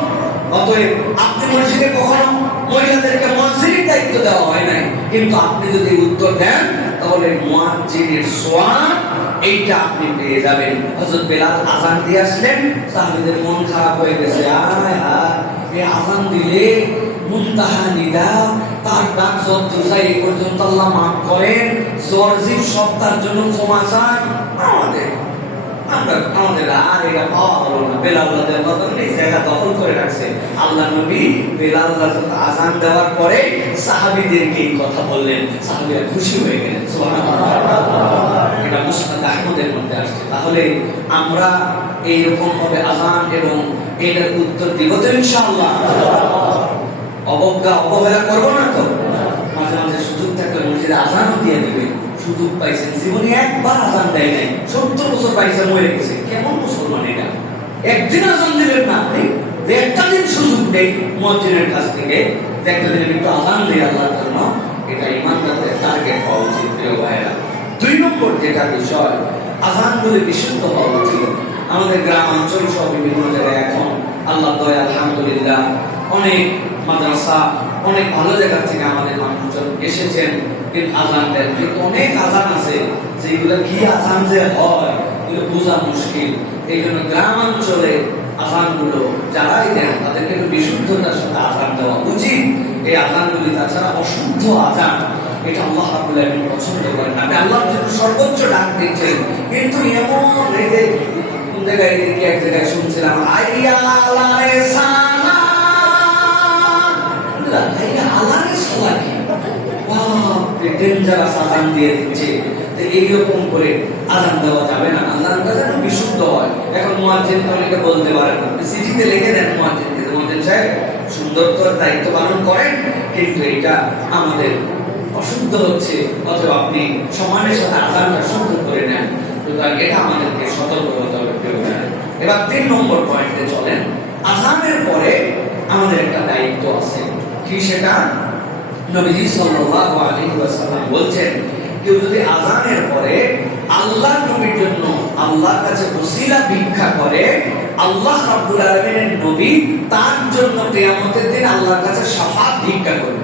অতএব আপনি মসজিদে কখনো মহিলাদেরকে মুয়াজ্জিনের দায়িত্ব দেওয়া হয় নাই, কিন্তু আপনি যদি উত্তর দেন তাহলে মুয়াজ্জিনের সওয়াব এইটা আপনি পেয়ে যাবেন। হযরত বেলাল আযান দিয়ে আসলেন, সাহাবীদের মন খারাপ হয়ে গেছে। আয় হায়, এই আযান দিলে মুনতাহা নিদা, তার ডাক যত যায় এই পর্যন্ত আল্লাহ মাফ করেন, জর্জিব সব তার জন্য ক্ষমা চান। আমাদের আর এটা পাওয়া হলো না। বেলাল রাদিয়াল্লাহু আনহু এই জায়গা দখল করে রাখছে। আল্লাহ নবী বেলাল রাদিয়াল্লাহু আযান দেওয়ার পরে সাহাবীদেরকে এই কথা বললেন, সাহাবীরা খুশি হয়ে গেলেন। সুবহানাল্লাহ। এটা মুসনাদ আহমদের মধ্যে আসছে। তাহলে আমরা এইরকম ভাবে আযান এবং এটার উত্তর দিব তো ইনশাআল্লাহ। অবহেলা করবো না তো। মাঝে মাঝে সুযোগ থাকলে মসজিদে আযানও দিয়ে দিবে। সুযোগ পাইছেন, জীবনে একবার আযান দেয় নাই, 70 বছর পাইছে, মরে গেছে। কেমন মুসলমান এটা? একদিন আযান দিলেন না আপনি, যে একটা দিন সুযোগ নেই মুয়াজ্জিনের কাছ থেকে, একটা দিন একটু আযান দেয় আল্লাহর জন্য, এটা ইমানদারদের টার্গেট হওয়া উচিত। প্রিয় ভাইরা, 2 নম্বর যেটা বিষয়, আযানগুলো বিশুদ্ধ হওয়া উচিত। আমাদের গ্রাম অঞ্চল সহ বিভিন্ন জায়গায় এখন আল্লাহ দয়া আলহামদুলিল্লাহ অনেক মাদ্রাসা, অনেক ভালো জায়গা থেকে আমাদের মানুষজন এসেছেন, কিন্তু আযান দেন। কিন্তু অনেক আযান আছে যেগুলো কি আযান যে হয় এগুলো বোঝা মুশকিল। এই জন্য গ্রামাঞ্চলে আযানগুলো যারাই দেন তাদেরকে একটু বিশুদ্ধতার সাথে আযান দেওয়া উচিত। এই আযানগুলি তাছাড়া অশুদ্ধ আযান, এটা আল্লাহ রাব্বুল আলামিন পছন্দ করেন না। আপনি আল্লাহর জন্য সর্বোচ্চ ডাক দিচ্ছেন, কিন্তু এমন রেখে কোন জায়গায় এক জায়গায় শুনছিলাম আইয়া আলারে সালাম, আইয়া আলারে সালাম, ডেঞ্জারাস আযান দিয়ে দিচ্ছে। এইরকম করে আযান দেওয়া যাবে না। আযানটা যেন বিশুদ্ধ হয়। এখন মুয়াজ্জিন অনেকে বলতে পারেন, চিঠিতে লিখে দেন মুয়াজ্জিনকে, মুয়াজ্জিন সাহেব সুন্দর করে দায়িত্ব পালন করেন, কিন্তু এটা আমাদের অশুদ্ধ হচ্ছে, অথবা আপনি সম্মানের সাথে আযানটা শুদ্ধ করে নেন। সুতরাং এটা আমাদেরকে সতর্ক হতে হবে। এবার 3 নম্বর পয়েন্টে চলেন। আযানের পরে আমাদের একটা দায়িত্ব আছে। কি সেটা? নবীজি সাল্লাল্লাহু আলাইহি ওয়াসাল্লাম বলছেন, কেউ যদি আযানের পরে আল্লাহর নবীর জন্য আল্লাহর কাছে ওসিলা ভিক্ষা করে, আল্লাহ রাব্বুল আলামিনের নবী তার জন্য কিয়ামতের দিন আল্লাহর কাছে শাফাত ভিক্ষা করবে।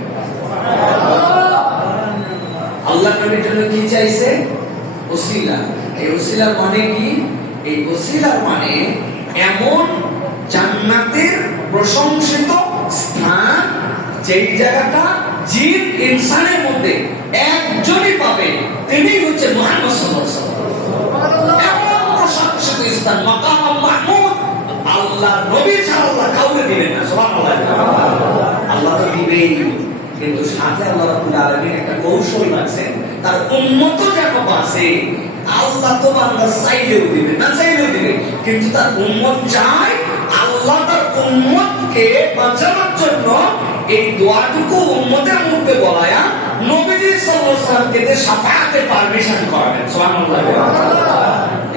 আল্লাহ নবীর জন্য কি চাইছে? ওসিলা। এই ওসিলার মানে কি? এই ওসিলার মানে এমন জান্নাতের প্রশংসিত স্থান, যেই জায়গাটা জিন ইনসানের মধ্যে একজনই পাবে, তিনি হচ্ছে মুহাম্মদ সাল্লাল্লাহু আলাইহি ওয়াসাল্লাম। এমন প্রশংসিত স্থান, মাকাম মাহমুদ, আল্লাহ নবী ছাড়া আল্লাহ কাউকে দিবেন না। সুবহানাল্লাহ। আল্লাহ তো দিবেই, কিন্তু সাথে আল্লাহ রাব্বুল আলামিন একটা কৌশল রাখছেন, তার উম্মত যেন বাঁচে। আল্লাহ তো বান্দা চাইলেও দিবে, না চাইলেও দিবে, কিন্তু তার উম্মত চায়। আল্লাহ তার উম্মতকে বাঁচানোর জন্য এই দোয়াটুকু উম্মতের মধ্যে বলায়া নবীজি সাল্লাল্লাহু আলাইহি ওয়াসাল্লামকে শাফাআতের পারমিশন করাবেন। সুবহানাল্লাহ।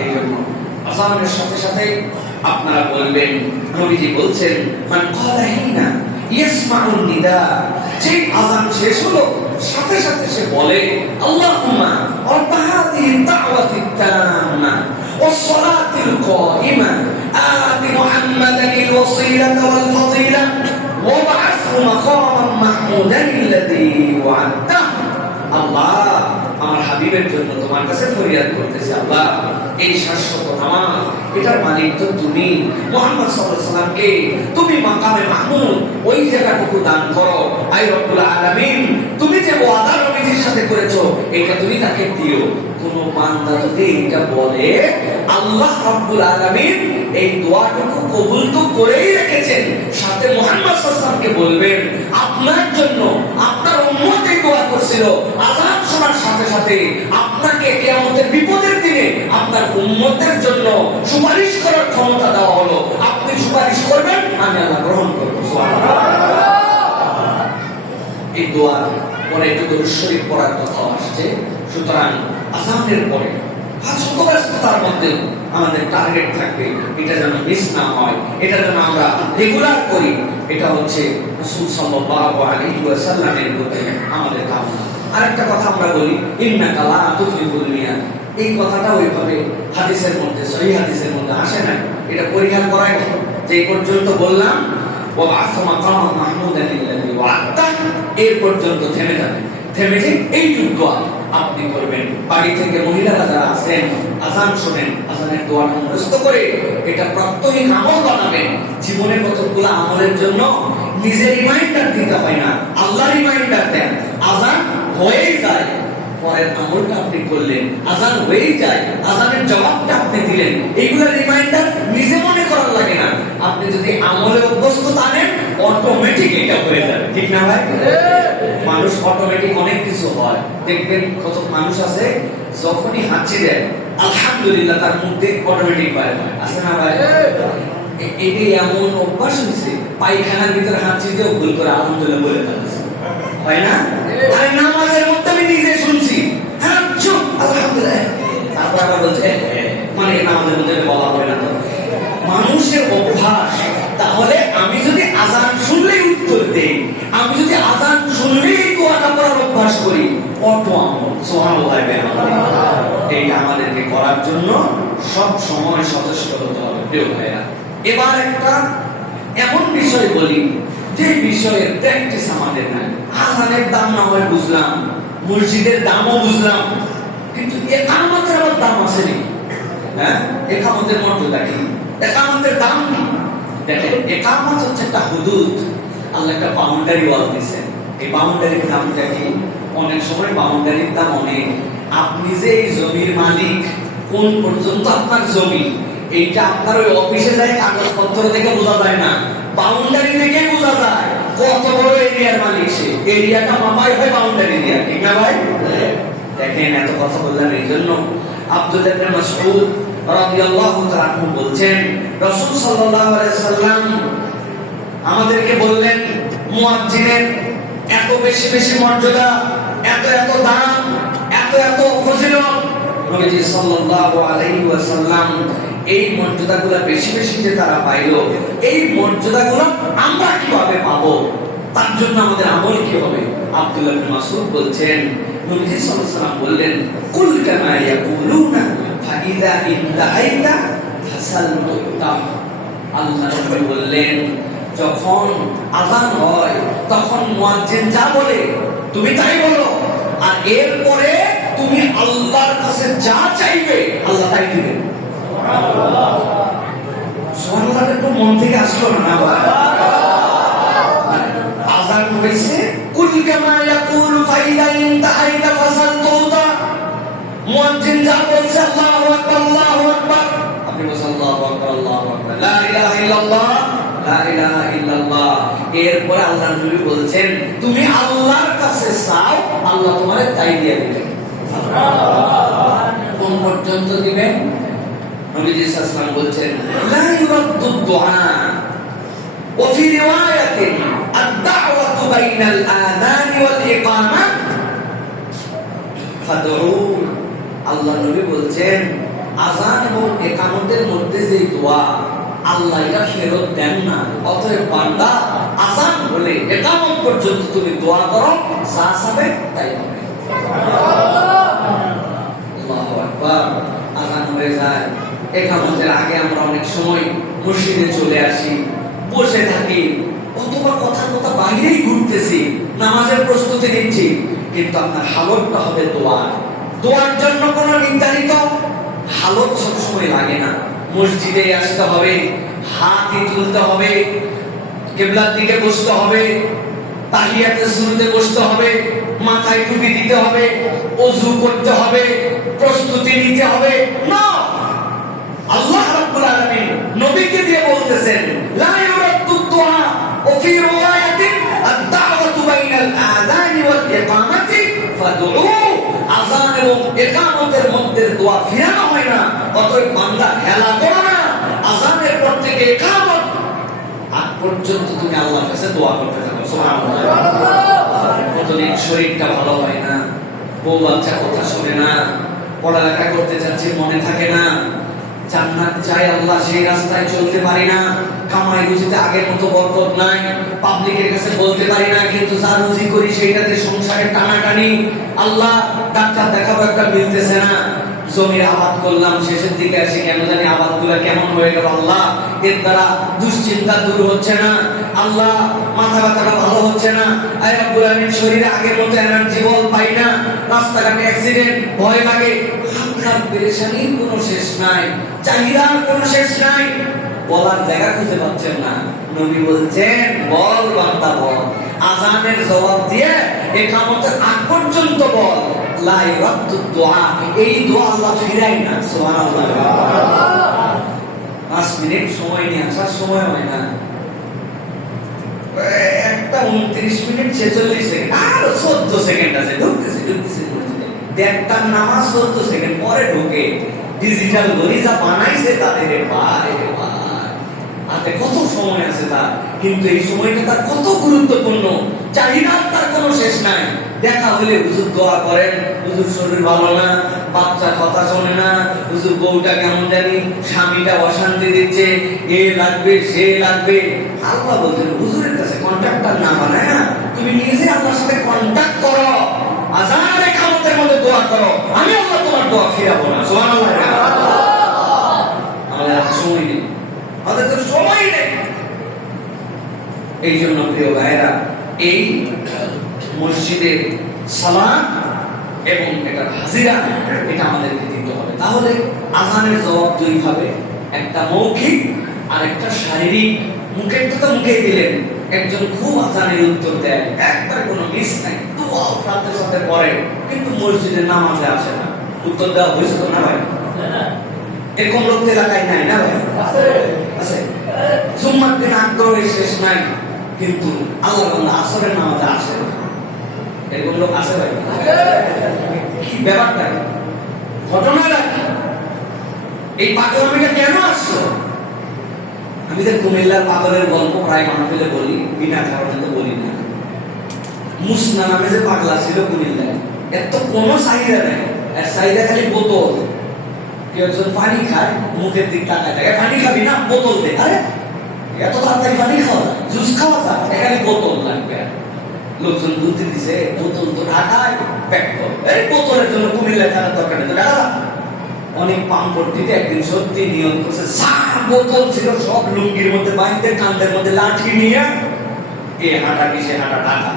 এই জন্য আযানের সাথে সাথে আপনারা বলবেন, নবীজি বলছেন, মান ক্বালা হিনা ইয়াসমাউন নিদা, যে আযান শেষ হলো সাথে সাথে সে বলে, আল্লাহুম্মা রাব্বা হাযিহি দাওয়াতিত তাম্মা ওয়াস সালাতিল কাইমা আতি মুহাম্মাদানিল ওয়াসিলাতা ওয়াল ফাদিলা ওয়াবআথহু মাকামান মাহমুদান আল্লাযী ওয়া'আদতাহু। আল্লাহ, আমার হাবিবের জন্য তোমার কাছে ফরিয়াদ করতেছি, আল্লাহ এই শাশ্বত নামাজ, এটার মালিক তো তুমি, মুহাম্মদ সাল্লাল্লাহু আলাইহি ওয়াসাল্লামকে তুমি মাকামে মাহমুদ ওই জায়গাটুকু দান করো। আয় রব্বুল আলামিন, তুমি যে ওয়াদা নবীজির সাথে করেছো এটা তুমি তাকে দিও। কোন বান্দা যদি এটা বলে, আল্লাহ রব্বুল আলামিন এই দোয়াটুকু কবুল তো করেই রেখেছেন, সাথে মুহাম্মদ সাল্লাল্লাহু আলাইহি ওয়াসাল্লামকে বলবেন আপনার জন্য আপনার উম্মত এই দোয়া করছিল, আযান শোনার সাথে সাথে আপনাকে কিয়ামতের বিপদের দিনে আপনার উম্মতের জন্য সুপারিশ করার ক্ষমতা দেওয়া হলো। আপনি সুপারিশ করবেন, আমি আল্লাহ গ্রহণ করব। সুবহানাল্লাহ। এই দোয়া পরে একটু দরুদ শরীফ পড়ার কথা আসছে। সুতরাং আযানের পরে শত ব্যস্ততার মধ্যে আমাদের টার্গেট থাকবে এটা যেন মিস না হয়, এটা যেন আমরা রেগুলার করি। এটা হচ্ছে রাসূল সাল্লাল্লাহু আলাইহি ওয়াসাল্লামের প্রতি আমাদের কামনা। আরেকটা কথা আমরা বলি, ইন্নাকা লা তুখলিফুল মিয়াদ, এই কথাটা ওইভাবে হাদিসের মধ্যে, সহিহ হাদিসের মধ্যে আসে না। এটা পরিহার করাই ভালো। যে পর্যন্ত বললাম ওয়াবআথহু মাকামান মাহমুদান আল্লাযী ওয়া'আদতাহু, এর পর্যন্ত থেমে যাবে। থেমে যে এইটুকু দোয়া আপনি করবেন। বাড়ি থেকে মহিলারা যারা আছেন, আযান শোনেন, আযানের দোয়াটা মুখস্থ করে এটা প্রাত্যহিক আমল বানাবেন। জীবনে কতগুলো আমলের জন্য নিজে রিমাইন্ডার দিতে হয় না, আল্লাহ রিমাইন্ডার দেন। আযান হয়েই যায়, পরের আমলটা আপনি করলেন, আযান হয়েই যায়, আযানের জবাবটা আপনি দিলেন। এইগুলা রিমাইন্ডার নিজে মনে করার লাগে না। আপনি যদি আমলে অভ্যস্ত থাকেন, অটোমেটিক এটা হয়ে যাবে। ঠিক না ভাই? মানুষ অটোমেটিক অনেক কিছু হয়। দেখবেন কত মানুষ আছে যখনই হাঁচি দেয় আলহামদুলিল্লাহ তার মুখ দিয়ে অটোমেটিক বাইরে হয়, আছে না ভাই? এটি এমন অভ্যাস হয়েছে, পায়খানার ভিতরে হাঁচি দিয়েও ভুল করে আলহামদুলিল্লাহ বলে ফেলেছে, হয় না? আরে নামাজের মধ্যে আমি নিজে শুনছি, হ্যাঁ চুপ আলহামদুলিল্লাহ, তারপর আবার বলছে মানে নামাজের মধ্যে বলা হয় না। মানুষের অভ্যাস। তাহলে আমি যদি আযান শুনলেই উত্তর দেই, আমি যদি আযান শুনলেই দোয়াটা পড়ার অভ্যাস করি, কত আমল। সুবহানাল্লাহ। এই আমাদেরকে করার জন্য সব সময় সচেষ্ট হতে হবে প্রিয় ভাইরা। এবার একটা এমন বিষয় বলি যে বিষয়ের প্র্যাকটিস আমাদের নাই। আযানের দাম না হয় বুঝলাম, মসজিদের দামও বুঝলাম, কিন্তু ইকামতের আবার দাম আছে নাকি? হ্যাঁ, ইকামতের মর্যাদা কি? ইকামতের দাম কি? দেখেন, ইকামত হচ্ছে একটা হুদুদ, আল্লাহ একটা বাউন্ডারি ওয়াল দিয়েছেন। এই বাউন্ডারির দামটা কি? অনেক সময় বাউন্ডারির দাম অনেক। আপনি যে এই জমির মালিক, কোন পর্যন্ত আপনার জমি, এইটা আপনার ওই অফিসে যায় কাগজপত্র থেকে বোঝা যায় না, বাউন্ডারি থেকে বোঝা যায় কত বড় এরিয়ার মালিক সে। এরিয়াটা মাপাই হয় বাউন্ডারি দিয়া, ঠিক না ভাই? দেখেন, এত কথা বললাম এই জন্য। আব্দুল্লাহ ইবনে মাসউদ রাদিয়াল্লাহু তাআলা আনহু বলছেন, রাসূল সাল্লাল্লাহু আলাইহি সাল্লাম আমাদেরকে বললেন, মুয়াজ্জিনের এত বেশি বেশি মর্যাদা, এত এত দাম, এত এত ফজিলত। নবীজি সাল্লাল্লাহু আলাইহি ওয়াসাল্লাম এই মর্যাদাগুলো বেশি বেশি যে তারা পাইলো, এই মর্যাদাগুলো আমরা কিভাবে পাবো, তার জন্য আমাদের আমল কি হবে? আব্দুল্লাহ ইবনে মাসউদ বলছেন, নবীজি সাল্লাল্লাহু আলাইহি ওয়াসাল্লাম বললেন, কুল কামা ইয়াকুলুনা ফাইদা ইনতাহাইতা ফাসালতুতা। আল্লাহ নবী বললেন, যখন আযান হয় তখন মুয়াজ্জিন যা বলে তুমি তাই বলো, আর এরপরে তুমি আল্লাহর কাছে যা চাইবে আল্লাহ তাই দিবেন। সুবহানাল্লাহ। একটু মন থেকে আসলো না ভাই? আযান হয়েছে, কুল কামা ইয়াকুলু ফাইদা ইনতাহাইতা ফাসাল্তুতা, মুয়াজ্জিন যা বলছে আল্লাহু আকবার আল্লাহু আকবার, আপনি বলছেন আল্লাহু আকবার আল্লাহু আকবার, লা ইলাহা ইল্লাল্লাহ লা ইলাহা ইল্লাল্লাহ। এরপরে আল্লাহ নবী বলছেন তুমি আল্লাহর কাছে চাও, আল্লাহ তোমারে তাই দিয়ে দিবেন। কোন পর্যন্ত দিবেন? নবীজি সাল্লাল্লাহু আলাইহি ওয়াসাল্লাম বলছেন, লা ইউরাদ্দু দুআ ওয়া ফি রিওয়ায়াতিন আদ-দাওয়াতু বাইনাল আযান ওয়াল ইকামা ফাদউ। আল্লাহ নবী বলছেন আযান এবং ইকামতের মধ্যে যে দোয়া আল্লাহ এটা ফেরত দেন না। অতএব বান্দা আযান বলে ইকামত পর্যন্ত তুমি দোয়া করো, যা চাবে তাই হবে। আল্লাহু আকবার। আযান হয়ে যায়, ইকামতের আগে আমরা অনেক সময় মসজিদে চলে আসি, বসে থাকি, অথবা কথা বাইরেই ঘুরতেছি, নামাজের প্রস্তুতি নিচ্ছি, কিন্তু আপনার হালতটা হবে দোয়ার। দোয়ার জন্য কোনো নির্ধারিত হালত সবসময় লাগে না। মসজিদে আসতে হবে, হাতই তুলতে হবে, কিবলার দিকে বসতে হবে, তাহিয়াতে শুরুতে বসতে হবে, মাথায় টুপি দিতে হবে, ওযু করতে হবে, প্রস্তুতি নিতে হবে না। আল্লাহ রাব্বুল আলামিন নবীকে দিয়ে বলতেছেন, লা ইউরাদ্দু দুআ ওয়া ফি রিওয়ায়াতিন আদ-দাওয়াতু বাইনাল আযানি ওয়াল ইকামাতি ফাদউ। আযান এবং ইকামতের মধ্যে দোয়া ফিরানো হয় না। অতএব বান্দা হেলা করো না, আযানের পর থেকে ইকামত আগ পর্যন্ত তুমি আল্লাহর কাছে দোয়া করতে থাকো। সুবহানাল্লাহ। কতদিন শরীরটা ভালো হয় না, বউ বাচ্চা কথা শুনে না, পড়ালেখা করতে যাচ্ছি মনে থাকে না, জান্নাত চাই আল্লাহ সেই রাস্তায় চলতে পারি না, কামাই রুজিতে আগের মতো বরকত নাই, পাবলিকের কাছে বলতে পারি না, কিন্তু যা রুজি করি সেইটাতে সংসারে টানাটানি, আল্লাহ ডাক্তার দেখাবো একটা মিলতেছে না, জমির আবাদ করলাম শেষের দিকে আসি কেন জানি আবাদগুলো কেমন হয়ে গেল, আল্লাহ এর দ্বারা দুশ্চিন্তা দূর হচ্ছে না, আল্লাহ মাথা ব্যথাটা ভালো হচ্ছে না, আয় রব্বুল আলামিন শরীরে আগের মতো এনার্জি বল পাই না, রাস্তাঘাটে অ্যাক্সিডেন্ট ভয় লাগে, আপনার পেরেশানির কোনো শেষ নাই, চাহিদার কোনো শেষ নাই, বলার জায়গা খুঁজে পাচ্ছেন না। নবী বলছেন বল বান্দা বল, আযানের জবাব দিয়ে ইকামতের আগ পর্যন্ত বল, লা ইউরাদ্দু দুআ, এই দোয়া আল্লাহ ফিরায় না। সুবহানাল্লাহ। 5 মিনিট সময় নিয়ে আসার সময় হয় না, একটা 29 মিনিট 46 সেকেন্ড আর 14 সেকেন্ড আছে, ঢুকতেছে দেড়টার নামাজ 14 সেকেন্ড পরে ঢোকে। ডিজিটাল গরিজা বানাইছে তাদের, ভাই হাতে কত সময় আছে তার, কিন্তু এই সময়টা তার কত গুরুত্বপূর্ণ, চাহিদার তার কোনো শেষ নাই। দেখা হলে হুজুর দোয়া করেন, হুজুর শরীর ভালো না, বাচ্চা কথা শোনে না, হুজুর বউটা কেমন জানি, স্বামীটা অশান্তি দিচ্ছে, এ লাগবে সে লাগবে। আল্লাহ বলছেন হুজুরের কাছে কন্ট্যাক্টর না বানায় না, তুমি নিজে আল্লাহর সাথে কন্ট্যাক্ট করো, আযানের ইকামতের মধ্যে দোয়া করো, আমি আল্লাহ তোমার দোয়া ফিরাবো না। সুবহানাল্লাহ। আমাদের সময় নেই, আমাদের তো সময় নেই। এই জন্য প্রিয় ভাইরা, এই মসজিদের সালাত এবং এটার হাজিরা এটা আমাদেরকে দিতে হবে। তাহলে আযানের জবাব দুই ভাবে, একটা মৌখিক আর একটা শারীরিক। মুখের তো মুখে দিলেন, একজন খুব আযানের উত্তর দেয়, একবার কোনো মিস নাই, দোয়াও সাথে সাথে পড়ে, কিন্তু মসজিদে নামাজে আসে না। উত্তর দেওয়া হয়েছে তো না ভাই? এরকম লোক এলাকায় নাই না ভাই? আছে। জুম্মার দিন আগ্রহের শেষ নাই, কিন্তু আল্লাহ আসরের নামাজে আসে না। এরকম লোক আছে ভাই? কি ব্যাপারটা, ঘটনাটা কি, এই পাগলামিটা কেন আসলো? আমি যে কুমিল্লার পাগলের গল্প প্রায় মাহফিলে বলি, বিনা কারণে তো বলি না। মুসনা নামে যে পাগলা ছিল কুমিল্লায়, এত কোনো চাহিদা নেই, এর চাহিদা খালি বোতল। কেউ একজন পানি খায়, মুখের দিক তাকায় থাকে, পানি খাবি না, বোতল দে। আরে এত তাড়াতাড়ি পানি খাওয়া, জুস খাওয়া যায়, এখানে বোতল লাগবে। লোকজন বুদ্ধি দিছে, বোতল তো ঢাকায় প্যাক করো, এই বোতলের জন্য কুমিল্লায় থাকার দরকার নেই, তো ঢাকা অনেক পাম্পটিতে একদিন সত্যি নিয়ম করছে, বোতল ছিল সব লুঙ্গির মধ্যে বাইন্দে, কান্দের মধ্যে লাঠি নিয়ে এ হাঁটা কি সে হাঁটা ঢাকা।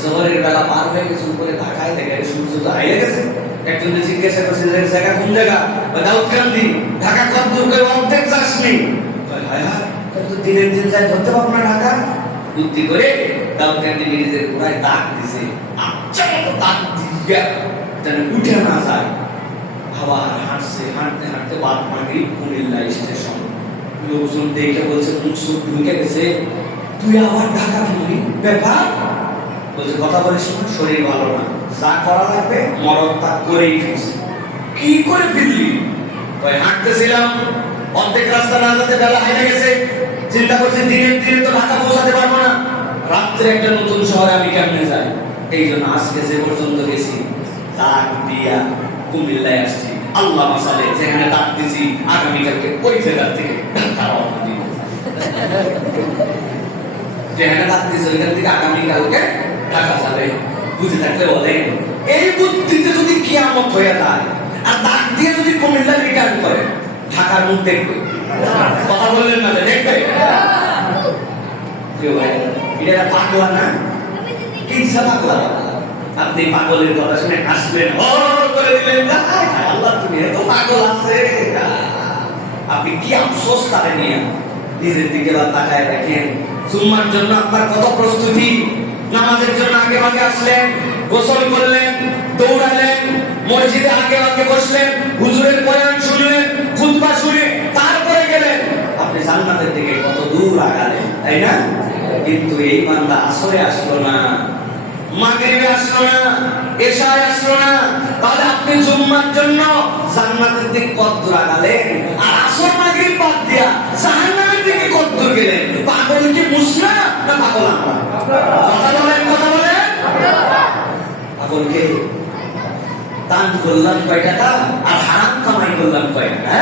শহরের বেলা পার হয়ে গেছে, উপরে ঢাকায় দেখে সূর্য তো হাইলে গেছে। একজন জিজ্ঞাসা করছে জায়গা কোন জায়গা, দাউদকান্দি। ঢাকা কত দূর, করে অর্ধেক যাসনি। হায় হায়, তো দিনের দিন যাই ধরতে পারবো না ঢাকা। বুদ্ধি করে দাউদকান্দি ব্রিজের পুরায় দাগ দিছে, আচ্ছা মতো দাগ দিয়ে যেন উঠে না যায়। আবার হাঁটছে, হাঁটতে হাঁটতে বাদ মাগরিব কুমিল্লা স্টেশন। লোকজন দেখে বলছে মুখ সুখ ঢুকে গেছে, তুই আবার ঢাকা ফিরলি, ব্যাপার? বলছে কথা বলিস না, শরীর ভালো না, যা করা লাগবে মরদ তা করেই ফিরছি। কি করে ফিরলি? হাঁটতেছিলাম, অর্ধেক রাস্তা না যেতে বেলা হাইলে গেছে। চিন্তা করছি দিনের দিনে তো ঢাকা পৌঁছাতে পারবো না, রাত্রে একটা নতুন শহরে আমি কেমনে যাই। এই জন্য আজকে যে পর্যন্ত গেছি দাগ দিয়া কুমিল্লায় আসছি। আল্লাহ মাসালে যেখানে দাগ দিছি আগামীকালকে ওই জায়গা থেকে ঢাকা রওনা দিব। যেখানে দাগ দিছি ওইখান থেকে আগামীকালকে ঢাকা যাবে। বুঝে থাকলে বলেন, এই বুদ্ধিতে যদি কিয়ামত হয়ে যায় আর দাগ দিয়ে যদি কুমিল্লা রিটার্ন করে, ঢাকার মুখ দেখবে? কথা বললেন না, দেখবে? এটা পাগলা না, কিসা পাগলা? আপনি পাগলের কথা শুনে হাসবেন, করে দিলেন না, আল্লাহ তুমি এত পাগল আছে। আপনি কি আফসোস তারে নিয়ে নিজের দিকে তাকায় দেখেন। জুম্মার জন্য আপনার কত প্রস্তুতি, নামাজের জন্য আগে ভাগে আসলেন, গোসল করলেন, দৌড়ালেন, মসজিদে আগে আগে বসলেন, হুজুরের বয়ান শুনলেন, খুতবা শুনে তারপরে গেলেন। আপনি জান্নাতের দিকে কত দূর আগালেন, তাই না? কিন্তু এই বান্দা আসরে আসলো না, মাগরিবে আসলো না, এশায় আসলো না। তাহলে আপনি জুম্মার জন্য জান্নাতের দিকে কত দূর আগালেন, আর আসর মাগরিব বাদ দিয়া জাহান্নামের দিকে কত দূর গেলেন? পাগল কি মুসনা না পাগল আমরা? কথা বলেন, কথা বলেন। পাগলকে দান করলাম কয় টাকা, আর হারাম কামাই করলাম কয় টাকা?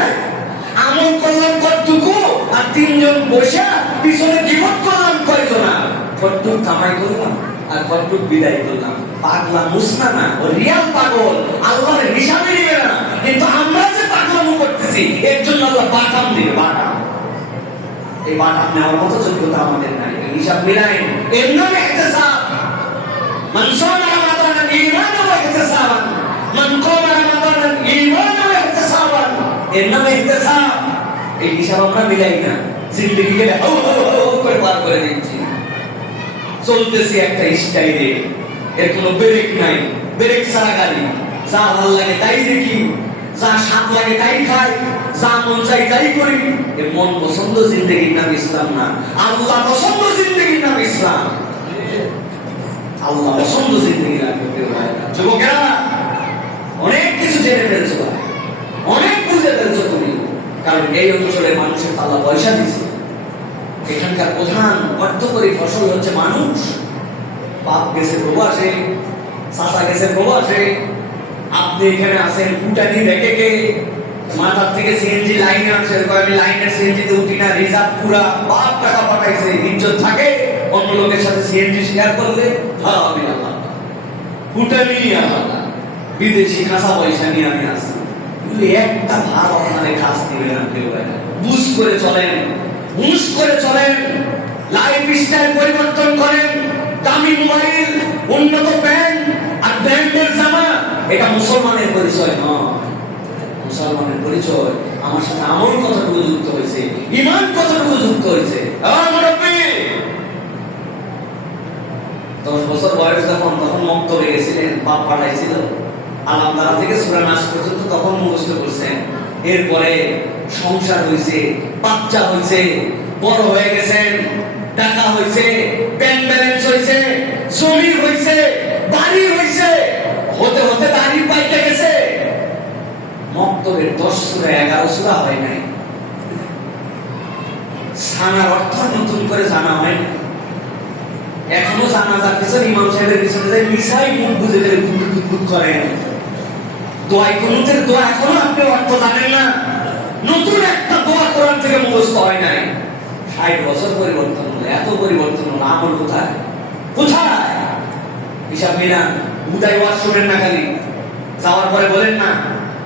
আমল করলাম কতটুকু, আর তিনজন বসে পিছনে গীবত করলাম কয়জনা? কতটুক কামাই করলাম আর কতটুক বিদায় করলাম? পাগলা মুসনা না, ও রিয়াল পাগল, আল্লাহর হিসাবে নিবে না। কিন্তু আমরা যে পাগলামো করতেছি এর জন্য আল্লাহ বাটাম দিবে, বাটাম। এই বাটাম নেওয়ার মতো যোগ্যতা আমাদের নাই। হিসাব মিলাইন, এর নামে ইহতিসাব। মান সামা রামাদান ঈমানান ওয়া ইহতিসাবান, মান কামা রামাদান ঈমানান ওয়া ইহতিসাবান। এর নামে ইহতিসাব। এই হিসাব আমরা মিলাই না, জিন্দেগি গেলে হো হো হো করে পার করে দিচ্ছি। চলতেছি একটা স্টাইলে, এর কোনো ব্রেক নাই, ব্রেক ছাড়া গাড়ি। যা ভালো লাগে তাই দেখি, যা স্বাদ লাগে তাই খাই, যা মন চাই তাই করি। এ মন পছন্দ জিন্দেগির নাম ইসলাম না, আল্লাহ পছন্দ জিন্দেগির নাম ইসলাম। আল্লাহ পছন্দ জিন্দেগির নাম। যুবকেরা অনেক কিছু জেনে ফেলছো, অনেক বুঝে ফেলছো তুমি, কারণ এই অঞ্চলের মানুষের আল্লাহ পয়সা দিচ্ছে। এখানকার প্রধান অর্থকরী ফসল হচ্ছে মানুষ। বাপ গেছে প্রবাসে, চাচা গেছে প্রবাসে, আপনি এখানে আসেন ফুটানি দেখে কে মাথার থেকে সিএনজি লাইনে আসেন, আমি লাইনের সিএনজিতে উঠি না, রিজার্ভ পুরা, বাপ টাকা পাঠাইছে, ইজ্জত থাকে। অন্য লোকের সাথে সিএনজি শেয়ার করলে আমি আল্লাহ ফুটানি আলাদা, বিদেশি খাসা পয়সা নিয়ে আমি আসি, একটা ভাব আপনাদের খাস দিবে না কেউ। বুঝ করে চলেন, হুঁশ করে চলেন, লাইফ স্টাইল পরিবর্তন করেন। দামি মোবাইল, উন্নত প্যান্ট আর ব্র্যান্ডের জামা, এটা মুসলমানের পরিচয় নয়। মুসলমানের পরিচয় আমার সাথে আমল কতটুকু যুক্ত হয়েছে, ঈমান কতটুকু যুক্ত হয়েছে। 10 বছর বয়স যখন, তখন মক্তবে গেছিলেন, বাপ পাঠাইছিল আলামদারা থেকে সূরা নাস পর্যন্ত, তখন মুখস্থ করছেন। এরপরে সংসার হয়েছে, বাচ্চা হয়েছে, বড় হয়ে গেছেন, টাকা হয়েছে, ব্যাংক ব্যালেন্স হয়েছে, জমি হয়েছে, বাড়ি হয়েছে, হতে হতে দাড়ি পাইতে গেছে। মক্তবের 10 সূরা 11 সূরা হয় নাই। সানার অর্থ নতুন করে জানা হয় না। এখনো জানা যাচ্ছে ইমাম সাহেবের পিছনে যায়, মিশাই মুখ বুঝে গেলে গুদ করেন। দোয়া কুনুতের দোয়া এখনো আপনি অর্থ জানেন না। নতুন একটা দোয়া কোরআন থেকে মুখস্থ হয় নাই। 60 বছর পরিবর্তন হলো, এত পরিবর্তন হলো, আমল কোথায়? কোথায়? হিসাব মিলান। উদয় ওয়াজ শুনেন না, খালি যাওয়ার পরে বলেন না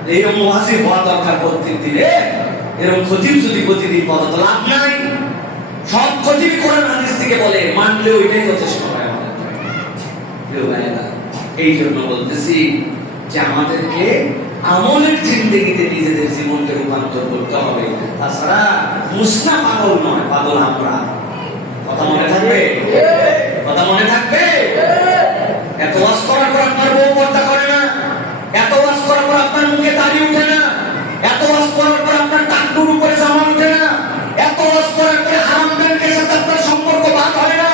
এরকম ওয়াজি হওয়া দরকার প্রত্যেক দিনে। এরকম খতিব যদি প্রতিদিন পড়া তো লাভ নাই। সব খতিব কোরআন হাদিস থেকে বলে, মানলে ওইটাই যথেষ্ট হয় আমাদের। এই জন্য বলতেছি যে আমাদেরকে আমলের জিন্দেগিতে নিজেদের জীবনকে রূপান্তর করতে হবে। তাছাড়া মুসনা পাগল নয়, পাগল আমরা। কথা মনে থাকবে? কথা মনে থাকবে? এত ওয়াজ করার পর আপনার বউ পর্দা করে না, এত ওয়াজ করার পর আপনার মুখে দাড়ি উঠে না, এত ওয়াজ করার পর আপনার টাকটুর উপরে জামা উঠে না, এত ওয়াজ করার পরে হারাম ব্যাংকের সাথে আপনার সম্পর্ক বাদ হয় না,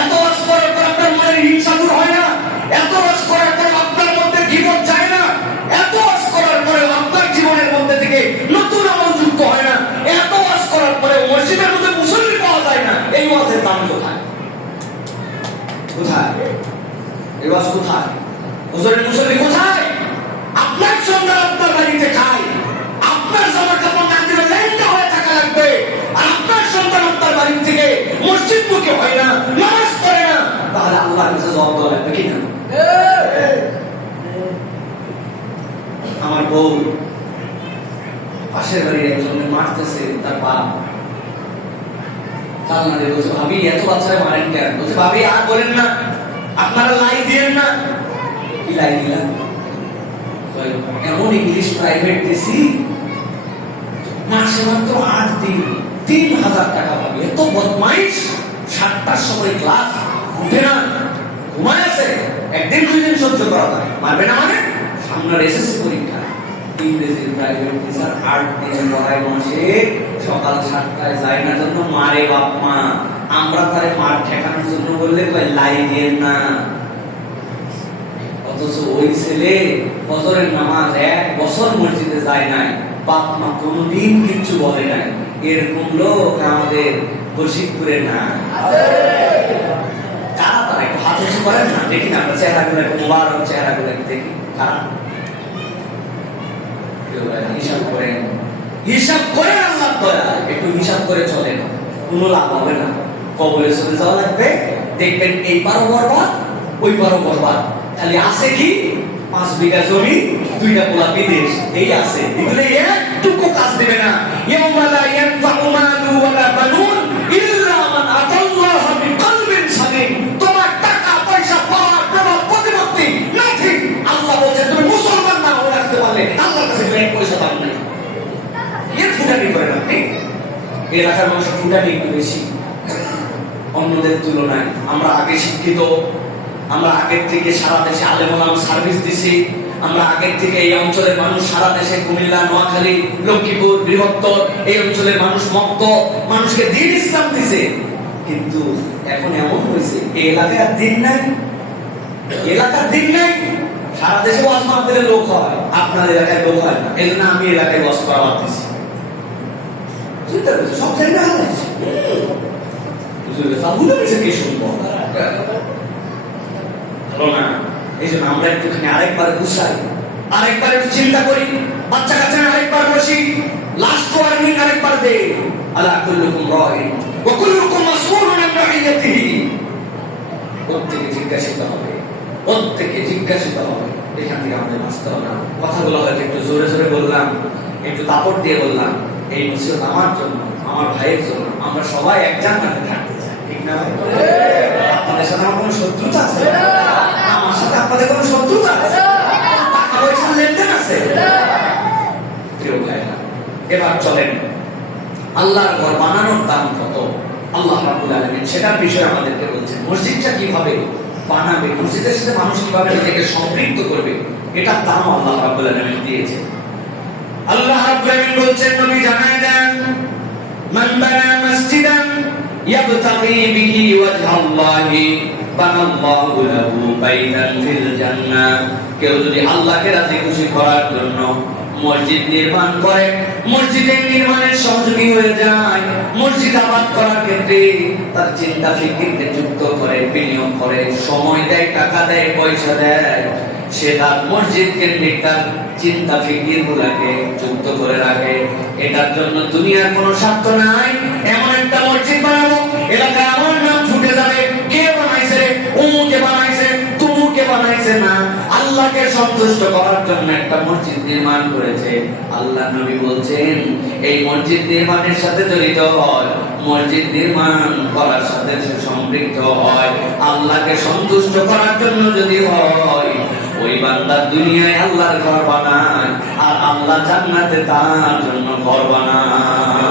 এত ওয়াজ করার পর আপনার মনে হিংসা দূর হয় না, এত ওয়াজ করার পর আপনার মধ্যে বিপদ যায় না, এত ওয়াজ করার পরে আপনার জীবনের মধ্যে থেকে নতুন আমল যুক্ত হয় না, এত ওয়াজ করার পরে মসজিদের মধ্যে মুসল্লি পাওয়া যায় না। এই ওয়াজের দাম কোথায়? কোথায় এই ওয়াজ? কোথায় হুজুরের মুসল্লি? কোথায়? আপনার সন্তান আপনার বাড়িতে খায়, আপনার জামা কাপড় না দিলে ল্যাংটা হয়ে থাকা লাগবে, আর আপনার সন্তান আপনার বাড়ি থেকে মসজিদ মুখে হয় না, নামাজ পড়ে না, তাহলে আল্লাহর কাছে জবাব দেওয়া লাগবে কিনা? আমার বউ পাশের বাড়ির একজনের মারতেছে তার বাপ, কান্না দিয়ে বলছে, ভাবি এত বাচ্চারা মারেন কেন? বলছে, ভাবি আর বলেন না, আপনারা লাই দিয়েন না। কি লাই দিলাম? এমন ইংলিশ প্রাইভেট দিছি, মাসে মাত্র 8 দিন 3000 টাকা পাবে। এত বদমাইশ! 7টার সময় ক্লাস, উঠে না, ঘুমায় আছে, একদিন 2 দিন সহ্য করা যায়, মারবে না মানে? সামনের এসএসসি পরীক্ষা, ইংরেজির প্রাইভেট টিচার 8 দিন পড়ায়, মাসে সকাল 7টায় যায় না জন্য মারে বাপ মা। আমরা তারে মার ঠেকানোর জন্য বললে লাই দিয়েন না। অথচ ওই ছেলে ফজরের নামাজ 1 বছর মসজিদে যায় নাই, বাপ মা কোনদিন কিছু বলে নাই। এরকম লোক আমাদের বশিকপুরে না। কারা তারা? একটু হাত উঁচু করেন না, দেখি না আমরা চেহারাগুলো, একটু মোবারক চেহারাগুলো দেখি। কারা? হিসাব করেন, হিসাব করেন, আল্লাহ দয়া, একটু হিসাব করে চলেন, কোনো লাভ হবে না। কবরে চলে যাওয়া লাগবে, দেখবেন এই পারো বরবাদ, ওই পারো বরবাদ। খালি আছে কি 5 বিঘা জমি, 2টা পোলা বিদেশ, এই আছে। এগুলো একটুকু কাজ দিবে না। ইয়াউমা লা ইয়ানফাউ মালু ওয়ালা বানুন ইল্লা মান আতাল্লাহ বিকলবিন সালিম। তোমার টাকা পয়সা পাওয়ার প্রভাব প্রতিপত্তি নাথিং। আল্লাহ বলেন তুমি মুসলমান না হয়ে আসতে পারলে আল্লাহর কাছে এক পয়সা দাম নাই। এর ফুটানি করেন আপনি। এই এলাকার মানুষের ফুটানি একটু বেশি অন্যদের তুলনায়। আমরা আগে শিক্ষিত, আমরা আগের থেকে সারা দেশে আলেম ওলামা সার্ভিস দিছি, আমরা আগের থেকে এই অঞ্চলের মানুষ সারা দেশে কুমিল্লা, নোয়াখালী, লক্ষ্মীপুর, বৃহত্তর এই অঞ্চলের মানুষ মক্ত মানুষকে দিন ইসলাম দিছে। কিন্তু এখন এমন হয়েছে এই এলাকায় আর দিন নাই, এলাকার দিন নাই। সারা দেশে ওয়াজ মাহফিলে লোক হয়, আপনার এলাকায় লোক হয় না। এই জন্য আমি এলাকায় ওয়াজ করা বাদ দিছি। চিন্তা করছি সব জায়গায় হারাইছি, বুঝে গেছে কে শুনবো না। এই জন্য আমরা একটুখানি আরেকবার গুছাই, আরেকবার একটু চিন্তা করি, বাচ্চা কাচ্চা আরেকবার বসি, লাস্ট ওয়ার্নিং আরেকবার দে, আলা কুল্লুকুম রাইন ওয়া কুল্লুকুম মাসউলুন আন রাইয়াতিহি। প্রত্যেকে জিজ্ঞাসিত হবে, প্রত্যেকে জিজ্ঞাসিত হবে। এখান থেকে আমাদের বাঁচতে হবে। কথাগুলো হয়তো একটু জোরে জোরে বললাম, একটু দাপট দিয়ে বললাম। এই মুসিবত আমার জন্য, আমার ভাইয়ের জন্য। আমরা সবাই এক জান্নাতে থাকতে চাই, ঠিক না? আপনাদের সাথে আমার কোনো শত্রুতা আছে? আমার সাথে আপনাদের কোনো শত্রুতা আছে? টাকা পয়সার লেনদেন আছে? প্রিয় ভাইরা, এবার চলেন আল্লাহর ঘর বানানোর দাম কত আল্লাহ রাব্বুল আলামিন সেটার বিষয়ে আমাদেরকে বলছেন। মসজিদটা কিভাবে বানাবে, মসজিদের সাথে মানুষ কিভাবে নিজেকে সম্পৃক্ত করবে, এটার দাম আল্লাহ রাব্বুল আলামিন দিয়েছেন। আল্লাহ রাব্বুল আলামিন বলছেন, নবী জানায় দেন, মান বানা মসজিদান ইয়াবতাগি বিহি ওয়াজহাল্লাহি বানাল্লাহু লাহু বাইতান ফিল জান্নাহ। কেউ যদি আল্লাহকে রাজি খুশি করার জন্য মসজিদ নির্মাণ করে, মসজিদের নির্মাণের সহযোগী হয়ে যায়, মসজিদ আবাদ করার ক্ষেত্রে তার চিন্তা ফিকিরকে যুক্ত করে, বিনিয়োগ করে, সময় দেয়, টাকা দেয়, পয়সা দেয়, সে তার মসজিদ কেন্দ্রিক তার চিন্তা ফিকির গুলাকে যুক্ত করে রাখে। এটার জন্য দুনিয়ার কোনো স্বার্থ নাই। এমন একটা মসজিদ বানাবো, এলাকায় আমার নাম ছুটে যাবে, কে বানাইছে রে, অমুকে বানাইছে, তুমুকে বানাইছে না। আল্লাহকে সন্তুষ্ট করার জন্য একটা মসজিদ নির্মাণ করেছে। আল্লাহ নবী বলছেন এই মসজিদ নির্মাণের সাথে জড়িত হয়, মসজিদ নির্মাণ করার সাথে সম্পৃক্ত হয়, আল্লাহকে সন্তুষ্ট করার জন্য যদি হয়, ওই বান্দা দুনিয়ায় আল্লাহর ঘর বানায় আর আল্লাহ জান্নাতে তার জন্য ঘর বানায়।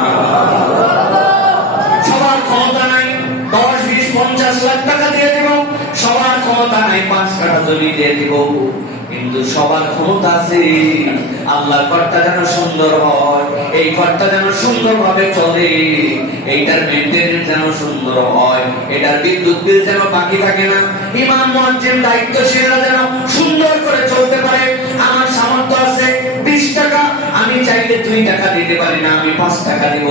সবার ক্ষমতা নাই 10-20-50 লাখ টাকা দিয়ে দিব, সবার ক্ষমতা নাই 5 কাঠা জমি দিয়ে দিব, কিন্তু সবার ক্ষমতা আছে আল্লাহর ঘরটা যেন সুন্দর হয়, এই ঘরটা যেন সুন্দরভাবে চলে, এইটার মেইনটেনেন্স যেন সুন্দর হয়, এটার বিদ্যুৎ বিল যেন বাকি থাকে না, ইমাম মুয়াজ্জিন দায়িত্বশীলরা যেন সুন্দর করে চলতে পারে। আমার সামর্থ্য আছে 20 টাকা, আমি চাইলে 2 টাকা দিতে পারি না, আমি 5 টাকা দিব।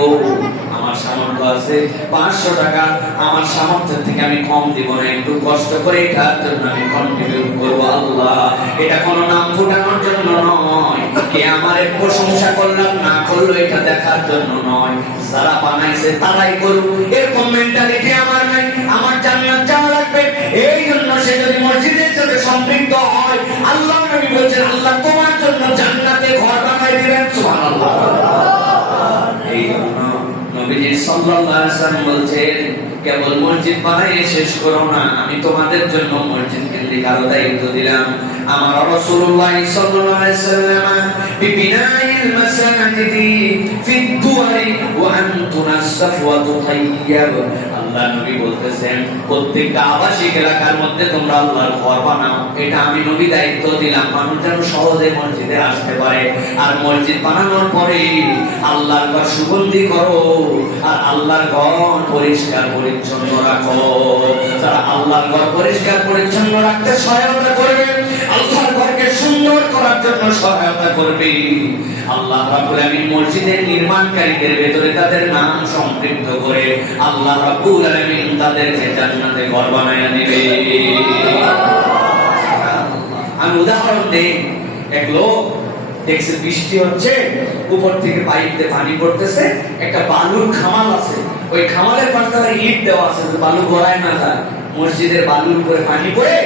আমার সামর্থ্য আছে 500 টাকা, আমার সামর্থ্যের থেকে আমি কম দিব না, একটু কষ্ট করে এটার জন্য আমি কন্ট্রিবিউট করব। আল্লাহ, এটা কোনো নাম ফুটানোর জন্য নয়, কে আমারে প্রশংসা করলাম না করলো এটা দেখার জন্য নয়, যারা বানাইছে তারাই করুক, এরকম মেন্টালিটি আমার নাই। আমার জান্নাত যাওয়া লাগবে, এই জন্য সে যদি মসজিদের সাথে সম্পৃক্ত হয়, আল্লাহ নবী বলেছেন আল্লাহ তোমার জন্য জান্নাতে ঘর বানাই দিবেন। সুবহানাল্লাহ। এই জন্য নবীজি সাল্লাল্লাহু আলাইহি ওয়াসাল্লাম বলছেন কেবল মসজিদ বানাইয়ে শেষ করো না, আমি তোমাদের জন্য মসজিদ কেন্দ্রিক আরো দায়িত্ব দিলাম। আমার রাসূলুল্লাহ সাল্লাল্লাহু আলাইহি ওয়াসাল্লাম বিবিনাইল মাসাজিদি ফিদ দুয়ারি ওয়া আন তুনাসসাফ ওয়া তুতাইয়াব। আল্লাহ নবী বলতেছেন প্রত্যেকটা আবাসিক এলাকার মধ্যে তোমরা আল্লাহর ঘর বানাও, এটা আমি নবী দায়িত্ব দিলাম, মানুষ যেন সহজে মসজিদে আসতে পারে। আর মসজিদ বানানোর পরে আল্লাহর ঘর সুগন্ধি করো আর আল্লাহর ঘর পরিষ্কার পরিচ্ছন্ন রাখো। যারা আল্লাহর ঘর পরিষ্কার পরিচ্ছন্ন রাখতে সহায়তা করবে, আল্লাহর ঘরকে সুন্দর করার জন্য সহায়তা করবে, আল্লাহ রাব্বুল আলামিন মসজিদের নির্মাণকারীদের ভেতরে তাদের নাম সম্পৃক্ত করে আল্লাহ রাব্বুল আলামিন তাদেরকে জান্নাতে ঘর বানায়া দিবে। আমি উদাহরণ দেই, এক লোক দেখছে বৃষ্টি হচ্ছে, উপর থেকে পাইপ দিয়ে পানি পড়তেছে, একটা বালুর খামাল আছে, ওই খামালের পাশে ইট দেওয়া আছে বালু গড়ায় না যায়, মসজিদের বালুর উপরে পানি পড়ে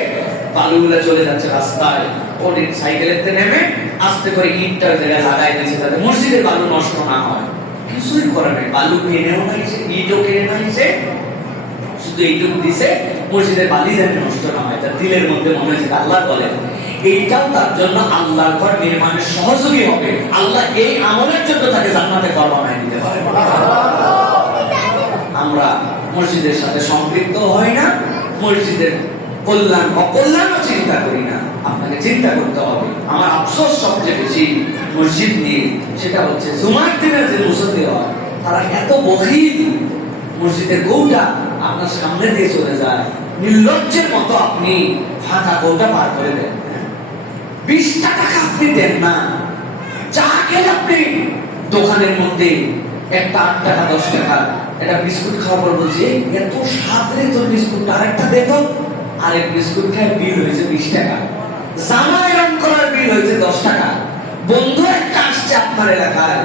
বালুগুলো চলে যাচ্ছে রাস্তায়, ওই সাইকেলেতে নেমে আস্তে করে ইটটার জায়গায় লাগাই দিয়েছে যাতে মসজিদের বালু নষ্ট না হয়। কিছুই করে নাই, বালু কিনেও নাইছে, ইটও কিনে নাইছে, শুধু এইটুকু দিছে মসজিদের বালি যেন নষ্ট না হয়। তার দিলের মধ্যে মনে হয়েছে আল্লাহ বলেন এইটাও তার জন্য আল্লাহর ঘর নির্মাণের সহযোগী হবে, আল্লাহ এই আমলের জন্য তাকে জান্নাতে ঘর বানায় দিতে পারে। আমরা মসজিদের সাথে সম্পৃক্ত হই না, মসজিদের কল্যাণ অকল্যাণও চিন্তা করি না। আপনাকে চিন্তা করতে হবে। আমার আফসোস সবচেয়ে বেশি মসজিদ নিয়ে, সেটা হচ্ছে জুমার দিনের যে মুসল্লি হয় তারা এত বখিল, মসজিদের গৌটা আপনার সামনে দিয়ে চলে যায়, নির্লজ্জের মতো আপনি ফাঁকা গৌটা পার করে দেন। 20 টাকা আপনি দেন না, চা খেলে আপনি দোকানের মধ্যে একটা 8 টাকা 10 টাকা একটা বিস্কুট খাওয়ার পর বলছি এত স্বাদ রে তোর বিস্কুট, আরেকটা দে তো, আরেক বিস্কুট খায় বিল হয়েছে 20 টাকা, জামা আয়রন করার বিল হয়েছে 10 টাকা, বন্ধু একটা আসছে আপনার এলাকায়,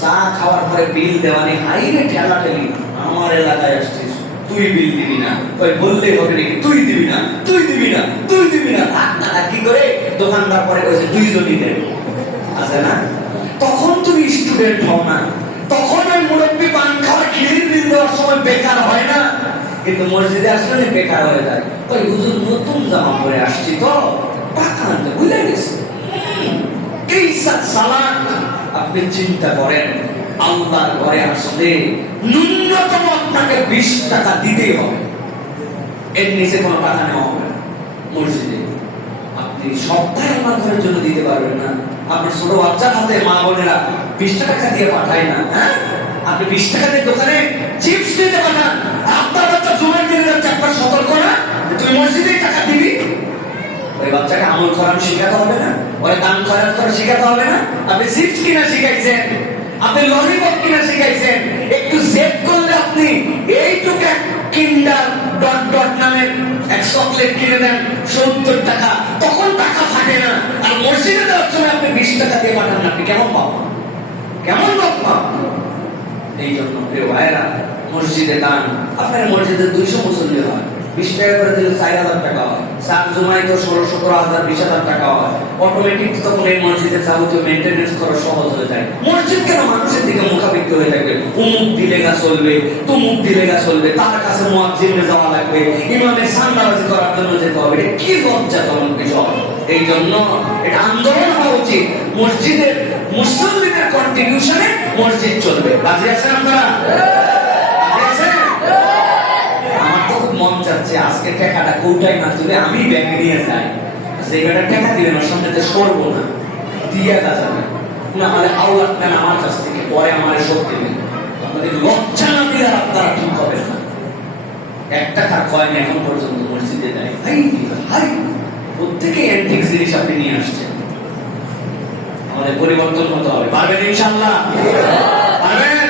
চা খাওয়ার পরে বিল দেওয়া নেই, হাইরে ঠেলা ঠেলি, আমার এলাকায় আসছিস তুই বিল দিবি না, ওই বললেই হবে নাকি তুই দিবি না, তুই দিবি না, তুই দিবি না, আপনারা কি করে দোকানদার পরে কইছে দুইজনই দেন, আছে না? তখন তুমি স্টুডেন্ট হও না, তখন ওই মুরব্বী পান খাওয়ার খিলির বিল দেওয়ার সময় বেকার হয় না, কিন্তু মসজিদে আসলে বেকার হয়ে যায়। ওই হুজুর নতুন জামা পরে আসছি তো টাকা আনতে ভুলে গেছে। এই সালাত আপনি চিন্তা করেন, আল্লাহর ঘরে আসলে ন্যূনতম আপনাকে 20 টাকা দিতেই হবে, এর নিচে কোনো টাকা নেওয়া হবে না। মসজিদে আপনি সপ্তাহে আল্লাহর ঘরের জন্য দিতে পারবেন না, আপনার ছোট বাচ্চার হাতে মা বোনেরা 20 টাকা দিয়ে পাঠায় না, হ্যাঁ? আপনি 20 টাকা দিয়ে দোকানে চিপস দিতে পাঠান, আপনার বাচ্চা জুমার দিনে যাচ্ছে, আপনার সতর্ক না তুই মসজিদে টাকা দিবি? ওই বাচ্চাকে আমল করানো শেখাতে হবে না, ওই দান খয়রাত করা শেখাতে হবে না? আপনি চিপস কিনা শিখাইছেন, আপনি ললিপপ কিনা শিখাইছেন, একটু সেভ করলে আপনি এইটুকু কিন্ডার ডট ডট নামের এক চকলেট কিনে দেন 70 টাকা, তখন টাকা ফাটে না। আর মসজিদে দেওয়ার জন্য আপনি 20 টাকা দিয়ে পাঠান, আপনি কেমন পাবেন? কেমন পাবেন? এই জন্য প্রিয় ভাইরা, মসজিদে দান, আপনার মসজিদে 200 মুসল্লি হয়, 20 টাকা করে দিলে 4000 টাকা হয়, চার জমায় তো 16-17,000 20,000 টাকা হয়, অটোমেটিক তখন এই মসজিদের যাবতীয় মেনটেনেন্স করা সহজ হয়ে যায়। মসজিদ কেন মানুষের দিকে মুখাপেক্ষি হয়ে থাকবে? উমুক দিলেগা চলবে, তুমুক দিলেগা চলবে, তার কাছে মুয়াজ্জিনে যাওয়া লাগবে, ইমামের সান্দাবাজি করার জন্য যেতে হবে। এটা কি লজ্জাজনক বিষয়! এই জন্য এটা আন্দোলন হওয়া উচিত। মসজিদের মুসল্লিদের কন্ট্রিবিউশনে মসজিদ চলবে। রাজি আছেন আপনারা? আমার তো খুব মন চাচ্ছে আজকে টাকাটা কোটাই না তুলে আমি ব্যাংকে নিয়ে যাই, সেটা টাকা দিবেন ওর সামনে তো সরবো না, দিয়ে যাবে না হলে আওলাদ নেন আমার কাছ থেকে, পরে আমার সব দেবেন। আপনাদের লজ্জা না দিলে আপনারা ঠিক হবে না। 1 টাকা কয়েন এখন পর্যন্ত মসজিদে দেয়। হাই প্রত্যেকে অ্যান্টিক জিনিস আপনি নিয়ে আসছেন। আমাদের পরিবর্তন হতে হবে। পারবেন ইনশাআল্লাহ? পারবেন?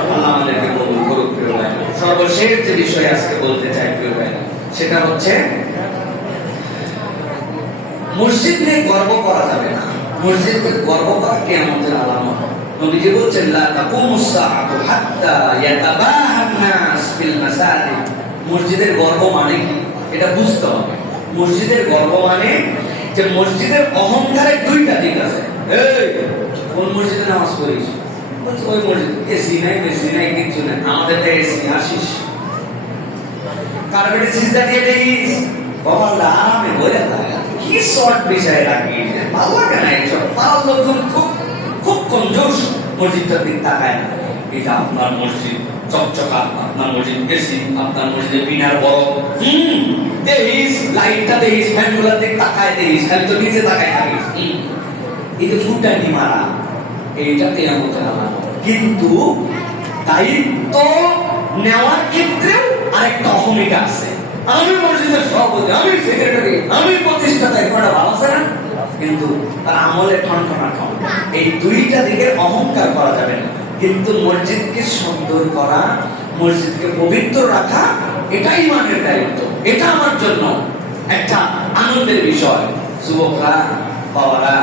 আল্লাহ আমাদেরকে কবুল করুক। প্রিয় ভাই, সর্বশেষ যে বিষয় আজকে বলতে চাই প্রিয় ভাই, সেটা হচ্ছে মসজিদ নিয়ে গর্ব করা যাবে না। মসজিদকে গর্ব করা কিয়ামতের আলামত। নবীজি বলছেন লা তাকুমুস সাআতু হাত্তা ইয়াতাবাহান নাস ফিল মাসাজিদ। মসজিদের গর্ব মানে কি এটা বুঝতে হবে। মসজিদের গর্ব মানে যে মসজিদের অহংকারের 2টা দিক আছে। এই কোন মসজিদে নামাজ পড়িস? বলছে ওই মসজিদ, এসি নাই বেসি নাই কিছু নাই, আমাদের তো এসি। আসিস কার্পেটে সিজদা দিয়ে দেখিস, বাবা আরামে বলে থাকে। কি শর্ট বিষয় রাখিস, ভালো লাগে না এইসব। তার লোকজন খুব খুব কমজোর, মসজিদটার দিক তাকায় না। এটা আপনার মসজিদ চকচকা, আপনার মসজিদ এসি, আপনার মসজিদে মিনার বড়, দেখিস লাইটটা দেখিস, ফ্যানগুলোর দিক তাকায় দেখিস, খালি তো নিচে তাকায় থাকিস। এই যে ফুটানি মারা, এইটা কিয়ামতের আলামত। কিন্তু দায়িত্ব নেওয়ার ক্ষেত্রেও আরেকটা অহমিকা আছে। আমি মসজিদের সভাপতি, আমি সেক্রেটারি, আমি প্রতিষ্ঠাতা, এটা ভালো আছে না? কিন্তু তার আমলে ঠনঠনা ঠন। এই 2টা দিকে অহংকার করা যাবে না। কিন্তু মসজিদকে সুন্দর করা, মসজিদকে পবিত্র রাখা, এটাই ইমানের দায়িত্ব। এটা আমার জন্য একটা আনন্দের বিষয়। যুবকরা বাবারা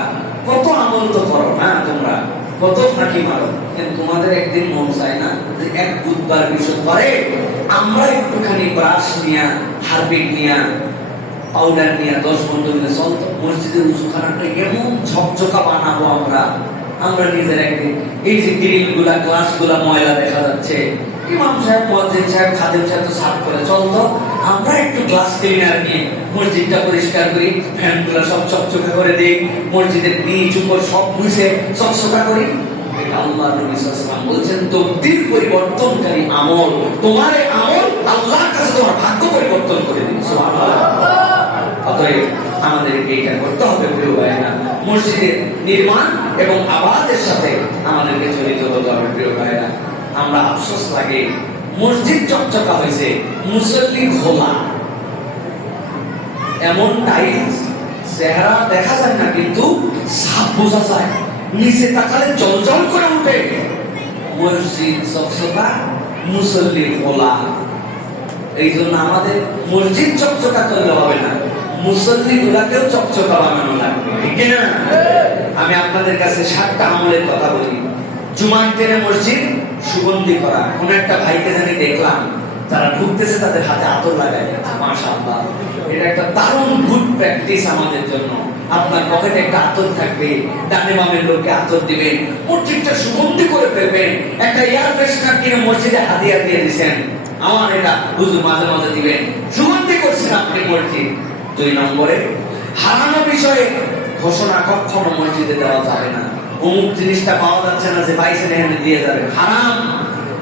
কত আমল তো করো না তোমরা, কত ফাঁকি মারো, কিন্তু তোমাদের একদিন মন চায় না যে এক বুধবার বিষয় করে আমরা একটুখানি ব্রাশ নিয়ে, হারপিক নিয়ে, পাউডার নিয়ে 10 বন্ধু মিলে চলতো মসজিদের উঁচুখানাটা এমন ঝকঝকা বানাবো আমরা নিজের একদিন। এই যে গ্রিল গুলা, গ্লাস গুলা ময়লা দেখা যাচ্ছে, ইমাম সাহেব, মুয়াজ্জিন সাহেব, খাদেম সাহেব তো সাফ করে চলতো, আমরা একটু গ্লাস ক্লিনার নিয়ে মসজিদটা পরিষ্কার করি, ফ্যান গুলা সব চকচকা করে দিই, মসজিদের নিচ উপর সব মুছে চকচকা করি। আল্লাহ নবী সাল্লাল্লাহু আলাইহি ওয়াসাল্লাম বলছেন তকদীর পরিবর্তনকারী আমল, তোমার এই আমল আল্লাহর কাছে তোমার ভাগ্য পরিবর্তন করে দিবে। সুবহানাল্লাহ। অতএব আমাদেরকে এটা করতে হবে প্রিয় ভাইরা। মসজিদের নির্মাণ এবং আবাদের সাথে আমাদেরকে জড়িত হতে হবে প্রিয় ভাইরা। আমরা আফসোস লাগে মসজিদ চকচকা হয়েছে, মুসল্লি ঘোলা, এমন টাইলস, চেহারা দেখা যায় না কিন্তু সাপ বোঝা যায়, নিচে তাকালে জলজল করে উঠে। মসজিদ চকচকা, মুসল্লি ঘোলা। এই জন্য আমাদের মসজিদ চকচকা করলে হবে না, মুসল্লি গুলাকেও চকচকা বানানো লাগবে, ঠিক না? আমি আপনাদের কাছে 7টা আমলের কথা বলি। জুমার দিনে মসজিদ সুগন্ধি করা। কোন একটা ভাইকে জানি দেখলাম, যারা ঢুকতেছে তাদের হাতে আতর লাগায় যাচ্ছে। মাশাআল্লাহ, এটা একটা দারুণ গুড প্র্যাকটিস আমাদের জন্য। আপনার পকেটে একটা আতর থাকবে, ডানে বামের লোককে আতর দিবেন, মসজিদটা সুগন্ধি করে ফেলবেন। একটা এয়ার ফ্রেশনার কিনে মসজিদে হাদিয়া দিয়ে দিবেন, আমার এটা হুজুর মাঝে মাঝে দিবেন, সুগন্ধি করছেন আপনি মসজিদ। 2 নম্বরে হারানো বিষয়ে ঘোষণা কখনো মসজিদে দেওয়া যাবে না। অমুক জিনিসটা পাওয়া যাচ্ছে না, যে পাইছেন এখানে দিয়ে যাবে, হারাম।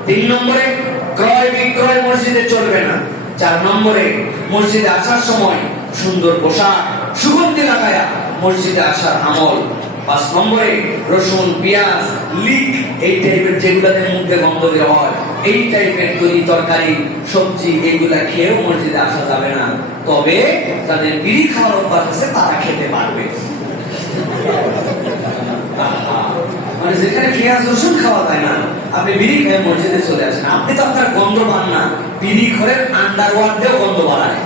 3 নম্বরে ক্রয় বিক্রয় মসজিদে চলবে না। 4 নম্বরে মসজিদে আসার সময় সুন্দর পোশাক, সুগন্ধি লাগায়া মসজিদে আসার আমল। 5 নম্বরে রসুন, পেঁয়াজ, লিক, এই টাইপের যেগুলাতে মুখে গন্ধ বের হয়, এই টাইপের তরি তরকারি, সবজি, এগুলা খেয়েও মসজিদে আসা যাবে না। তবে যাদের বিড়ি খাওয়ার অভ্যাস আছে তারা খেতে পারবে। মানে যেখানে পেঁয়াজ রসুন খাওয়া যায় না, আপনি বিড়ি খেয়ে মসজিদে চলে আসেন, আপনি তো আপনার গন্ধ পান না। বিড়ি ঘরের আন্ডারওয়ার্ড দিয়েও গন্ধ বাড়ায়,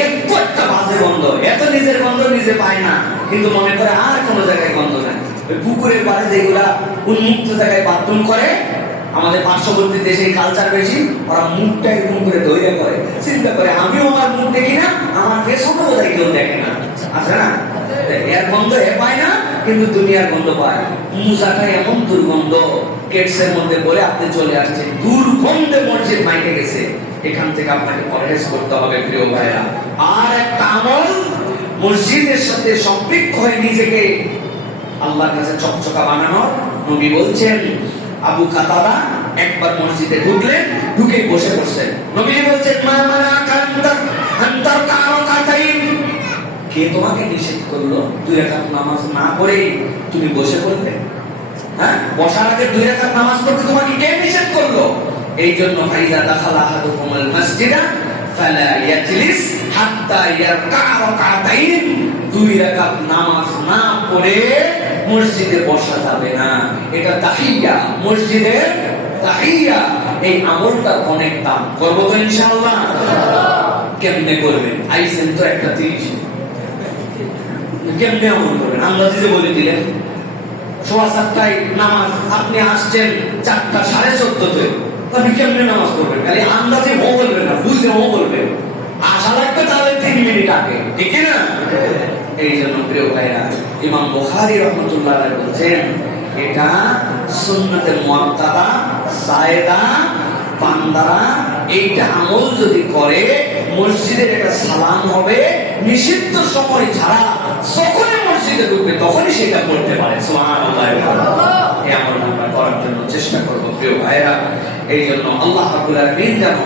এত একটা বাজে গন্ধ, এত নিজের গন্ধ নিজে পায় না, কিন্তু মনে করে আর কোনো জায়গায় গন্ধ নাই। পুকুরের পাড়ে যেগুলা উন্মুক্ত জায়গায় বাথরুম করে, আমাদের পার্শ্ববর্তী দেশে কালচার বেশি, ওরা মুখটা এরকম করে ধৈর্য করে, চিন্তা করে আমিও আমার মুখ দেখি না, আমার পেছনে বোধহয় কেউ দেখে না, আছে না? এর গন্ধ এ পায় না, কিন্তু দুনিয়ার গন্ধ পায়। মুসাটা এমন দুর্গন্ধ, কেটসের মধ্যে বলে আপনি চলে আসছেন, দুর্গন্ধে মসজিদ মাইকে গেছে। এখান থেকে আপনাকে পরহেজ করতে হবে প্রিয় ভাইরা। আর একটা আমল, মসজিদের সাথে সম্পৃক্ত হয়ে নিজেকে আল্লাহর কাছে চকচকা বানানো। নবী বলছেন, আবু কাতাদা একবার মসজিদে ঢুকলেন, ঢুকে বসে পড়ছেন। নবী বলছেন, মা মানা আনতার কারাকাতাইন, কে তোমাকে নিষেধ করলো 2 রাকাত নামাজ না পড়ে তুমি বসে পড়বে? হ্যাঁ, বসার আগে 2 রাকাত নামাজ পড়তে তোমাকে কে নিষেধ করলো? এই জন্য ফাইদা দাখালা আহাদুকুমুল মসজিদা ফালা ইয়াজলিস হাত্তা ইয়ারকা রাকাতাইন, 2 রাকাত নামাজ না পড়ে মসজিদে বসা যাবে না। এটা তাহিয়া, মসজিদের তাহিয়া। এই আমলটা অনেক দাম। করবো তো ইনশাআল্লাহ? কেমনে করবেন? আইসেন তো একটা 30, কেমনে আমল করবেন? আন্দাজে বলে দিলেন 7:15 নামাজ, আপনি আসছেন 4টা 14:30-তে, আপনি কেমনে নামাজ পড়বেন? খালি আন্দাজে ও বলবেন না, বুঝে ও বলবেন। আশা লাগবে তাহলে 3 মিনিট আগে, ঠিক না? এই জন্য প্রিয় ভাইরা, ইমাম বুখারী রাহমাতুল্লাহ আলাইহি বলেন, এটা সুন্নাতে মুআক্কাদা সায়েদা বান্দারা এইটা আমল যদি করে, মসজিদের একটা সালাম হবে, নিষিদ্ধ সময় ছাড়া যখনই মসজিদে ঢুকবে তখনই সেটা করতে পারে। সুবহানাল্লাহ। এই আমলটা আমরা করার জন্য চেষ্টা করব প্রিয় ভাইরা। এই জন্য আল্লাহ রাব্বুল আলামিন যেন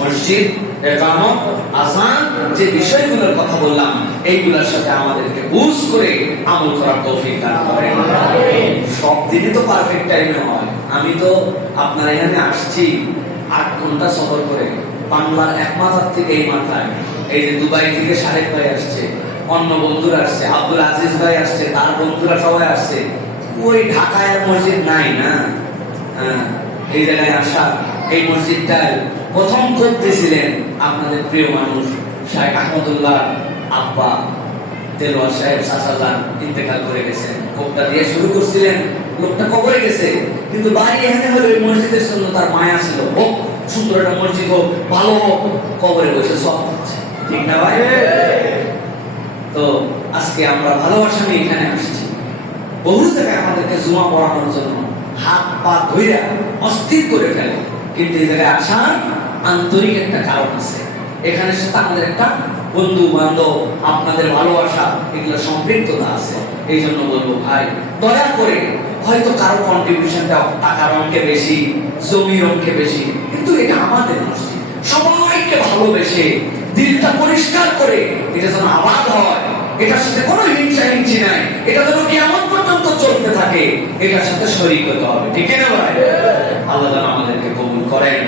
মসজিদ, ইকামত, আযান যে বিষয়গুলোর কথা বললাম, এইগুলোর সাথে আমাদেরকে বুঝ করে আমল করার তৌফিক দান করেন। সব দিনই তো পারফেক্ট টাইমে হয়। আমি তো আপনার এখানে আসছি 8 ঘন্টা সফর করে, বাংলার এক মাথার থেকে এই মাথায়। এই যে দুবাই থেকে শারেক ভাই আসছে, অন্য বন্ধুরা আসছে, আব্দুল আজিজ ভাই আসছে, তার বন্ধুরা সবাই আসছে। ওই ঢাকায় আর মসজিদ নাই না? এই জায়গায় আসা, এই মসজিদটায় প্রথম করতেছিলেন আপনাদের প্রিয় মানুষ শাইখ আহমদুল্লাহ আব্বা দেলোয়ার সাহেব সাসাল্লাহ, ইন্তেকাল করে গেছেন। কোপটা দিয়ে শুরু করছিলেন, লোকটা কবরে গেছে, কিন্তু বাড়ি এখানে হলে ওই মসজিদের জন্য তার মায়া ছিল। হোক সুন্দর একটা মসজিদ হোক, ভালো হোক, কবরে বসে সব হচ্ছে, ঠিক না ভাই? তো আজকে আমরা ভালোবাসা নিয়ে এখানে আসছি। বহু জায়গায় আমাদেরকে জুমা পড়ানোর জন্য হাত পা ধইরা অস্থির করে ফেলে, কিন্তু এই জায়গায় আসার আন্তরিক একটা কারণ আছে। এখানে সাথে আমাদের একটা বন্ধু বান্ধব, আপনাদের ভালোবাসা, এগুলো সম্পৃক্ততা আছে। এই জন্য বলবো ভাই, দয়া করে, হয়তো কারো কন্ট্রিবিউশনটা টাকার অঙ্কে বেশি, জমির অঙ্কে বেশি, কিন্তু এটা আমাদের মসজিদ, সবাইকে ভালোবেসে দিলটা পরিষ্কার করে এটা যেন আবাদ হয়। এটার সাথে কোনো হিংসা হিংসি নাই, এটা যেন কিয়ামত পর্যন্ত চলতে থাকে, এটার সাথে শরীক হতে হবে, ঠিক না ভাই? আল্লাহ যেন আমাদেরকে কবুল করেন,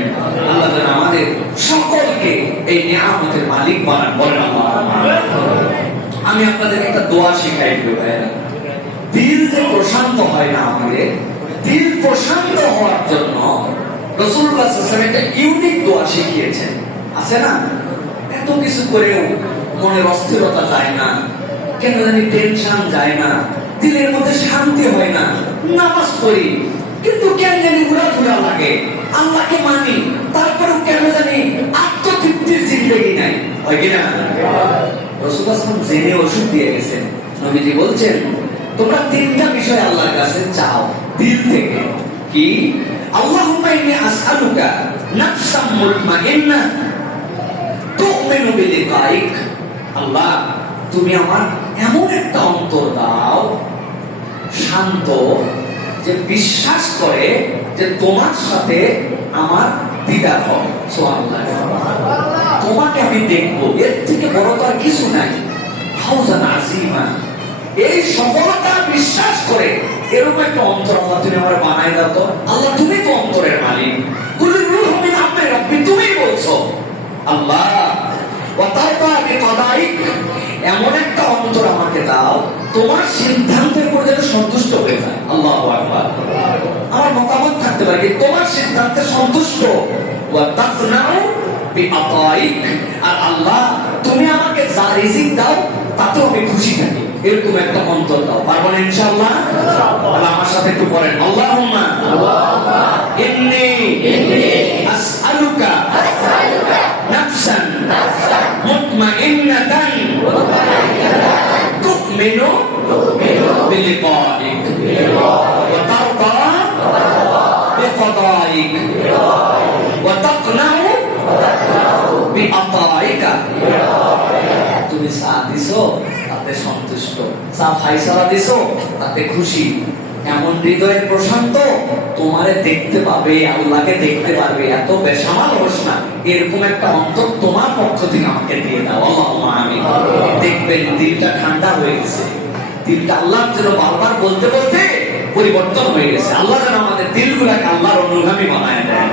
আল্লাহ যেন আমাদের সকলকে এই নিয়ামতের মালিক বানান, বলেন আল্লাহ। আমি আপনাদের একটা দোয়া শিখাই প্রিয় ভাইরা। দিল যে প্রশান্ত হয় না আমাদের, দিল প্রশান্ত হওয়ার জন্য রাসূলুল্লাহ সাল্লাল্লাহু আলাইহি ওয়াসাল্লাম একটা ইউনিক দোয়া শিখিয়েছেন, আছে না? এত কিছু করেও মনের অস্থিরতা যায় না, কেন জানি টেনশন যায় না, দিলের মধ্যে শান্তি হয় না। নামাজ পড়ি কিন্তু কেন জানি উড়াধুরা লাগে, আল্লাহকে মানি তারপরেও কেন জানি আত্মতৃপ্তির জিন্দেগি নাই, হয় কিনা? রাসূলুল্লাহ সাল্লাল্লাহু আলাইহি ওয়াসাল্লাম জেনে ওষুধ দিয়ে গেছেন। নবীজি বলছেন, তোমরা 3টা বিষয় আল্লাহর কাছে চাও দিল থেকে। কি? আল্লাহুম্মা ইন্নী আসআলুকা নাফসাম মুতমাইন্নাহ তুমিনু বিলিকাইক। আল্লাহ, তুমি আমার এমন একটা অন্তর দাও শান্ত, যে বিশ্বাস করে যে তোমার সাথে আমার দিদার হবে। সুবহানাল্লাহ। তোমাকে আমি দেখবো, এর থেকে বড় তো আর কিছু নাই। ফাওজান আযীমা, এই সফলতা বিশ্বাস করে এরকম একটা অন্তর আল্লাহ তুমি আমার বানাই দাও তো। আল্লাহ, তুমি তো অন্তরের মালিক, কুল্লু রূহু মিন আমরি রাব্বি, তুমি বলছো। আল্লাহ, ওয়া তারবা বিকাদাইক, এমন একটা অন্তর আমাকে দাও তোমার সিদ্ধান্তের উপর যেন সন্তুষ্ট হয়ে যায়। আল্লাহু আকবার। আমার মতামত থাকতে পারে তোমার সিদ্ধান্তে সন্তুষ্ট। ওয়া তাসনাউ বিআতাইক, আর আল্লাহ তুমি আমাকে যা রিজিক দাও তাতেও আমি খুশি থাকি, এরকম একটা অন্তর দাও। পারবো না ইনশাআল্লাহ? তাহলে আমার সাথে একটু পড়েন, আল্লাহুম্মা ইন্নী আসআলুকা নাফসান মুতমাইন্নাতান তুমিনু বিলিকাইক ওয়া তারদা বিকদাইক ওয়া তাকনাউ বিআতাইকা। তুমি সাথ দিছো তাতে সন্তুষ্ট, যা ফাইসালা দিছো তাতে খুশি। এমন হৃদয়ের প্রশান্ত, তোমারে দেখতে পাবে, আল্লাহকে দেখতে পারবে, এত বেসামাল হোস না, এরকম একটা অন্তর তোমার পক্ষ থেকে আমাকে দিয়ে দাও। আল্লাহুম্মা আমিন। দেখবেন দিলটা ঠান্ডা হয়ে গেছে, দিলটা আল্লাহর জন্য বারবার বলতে বলতে পরিবর্তন হয়ে গেছে। আল্লাহ যেন আমাদের দিলগুলোকে আল্লাহর অনুগামী বানায় দেয়।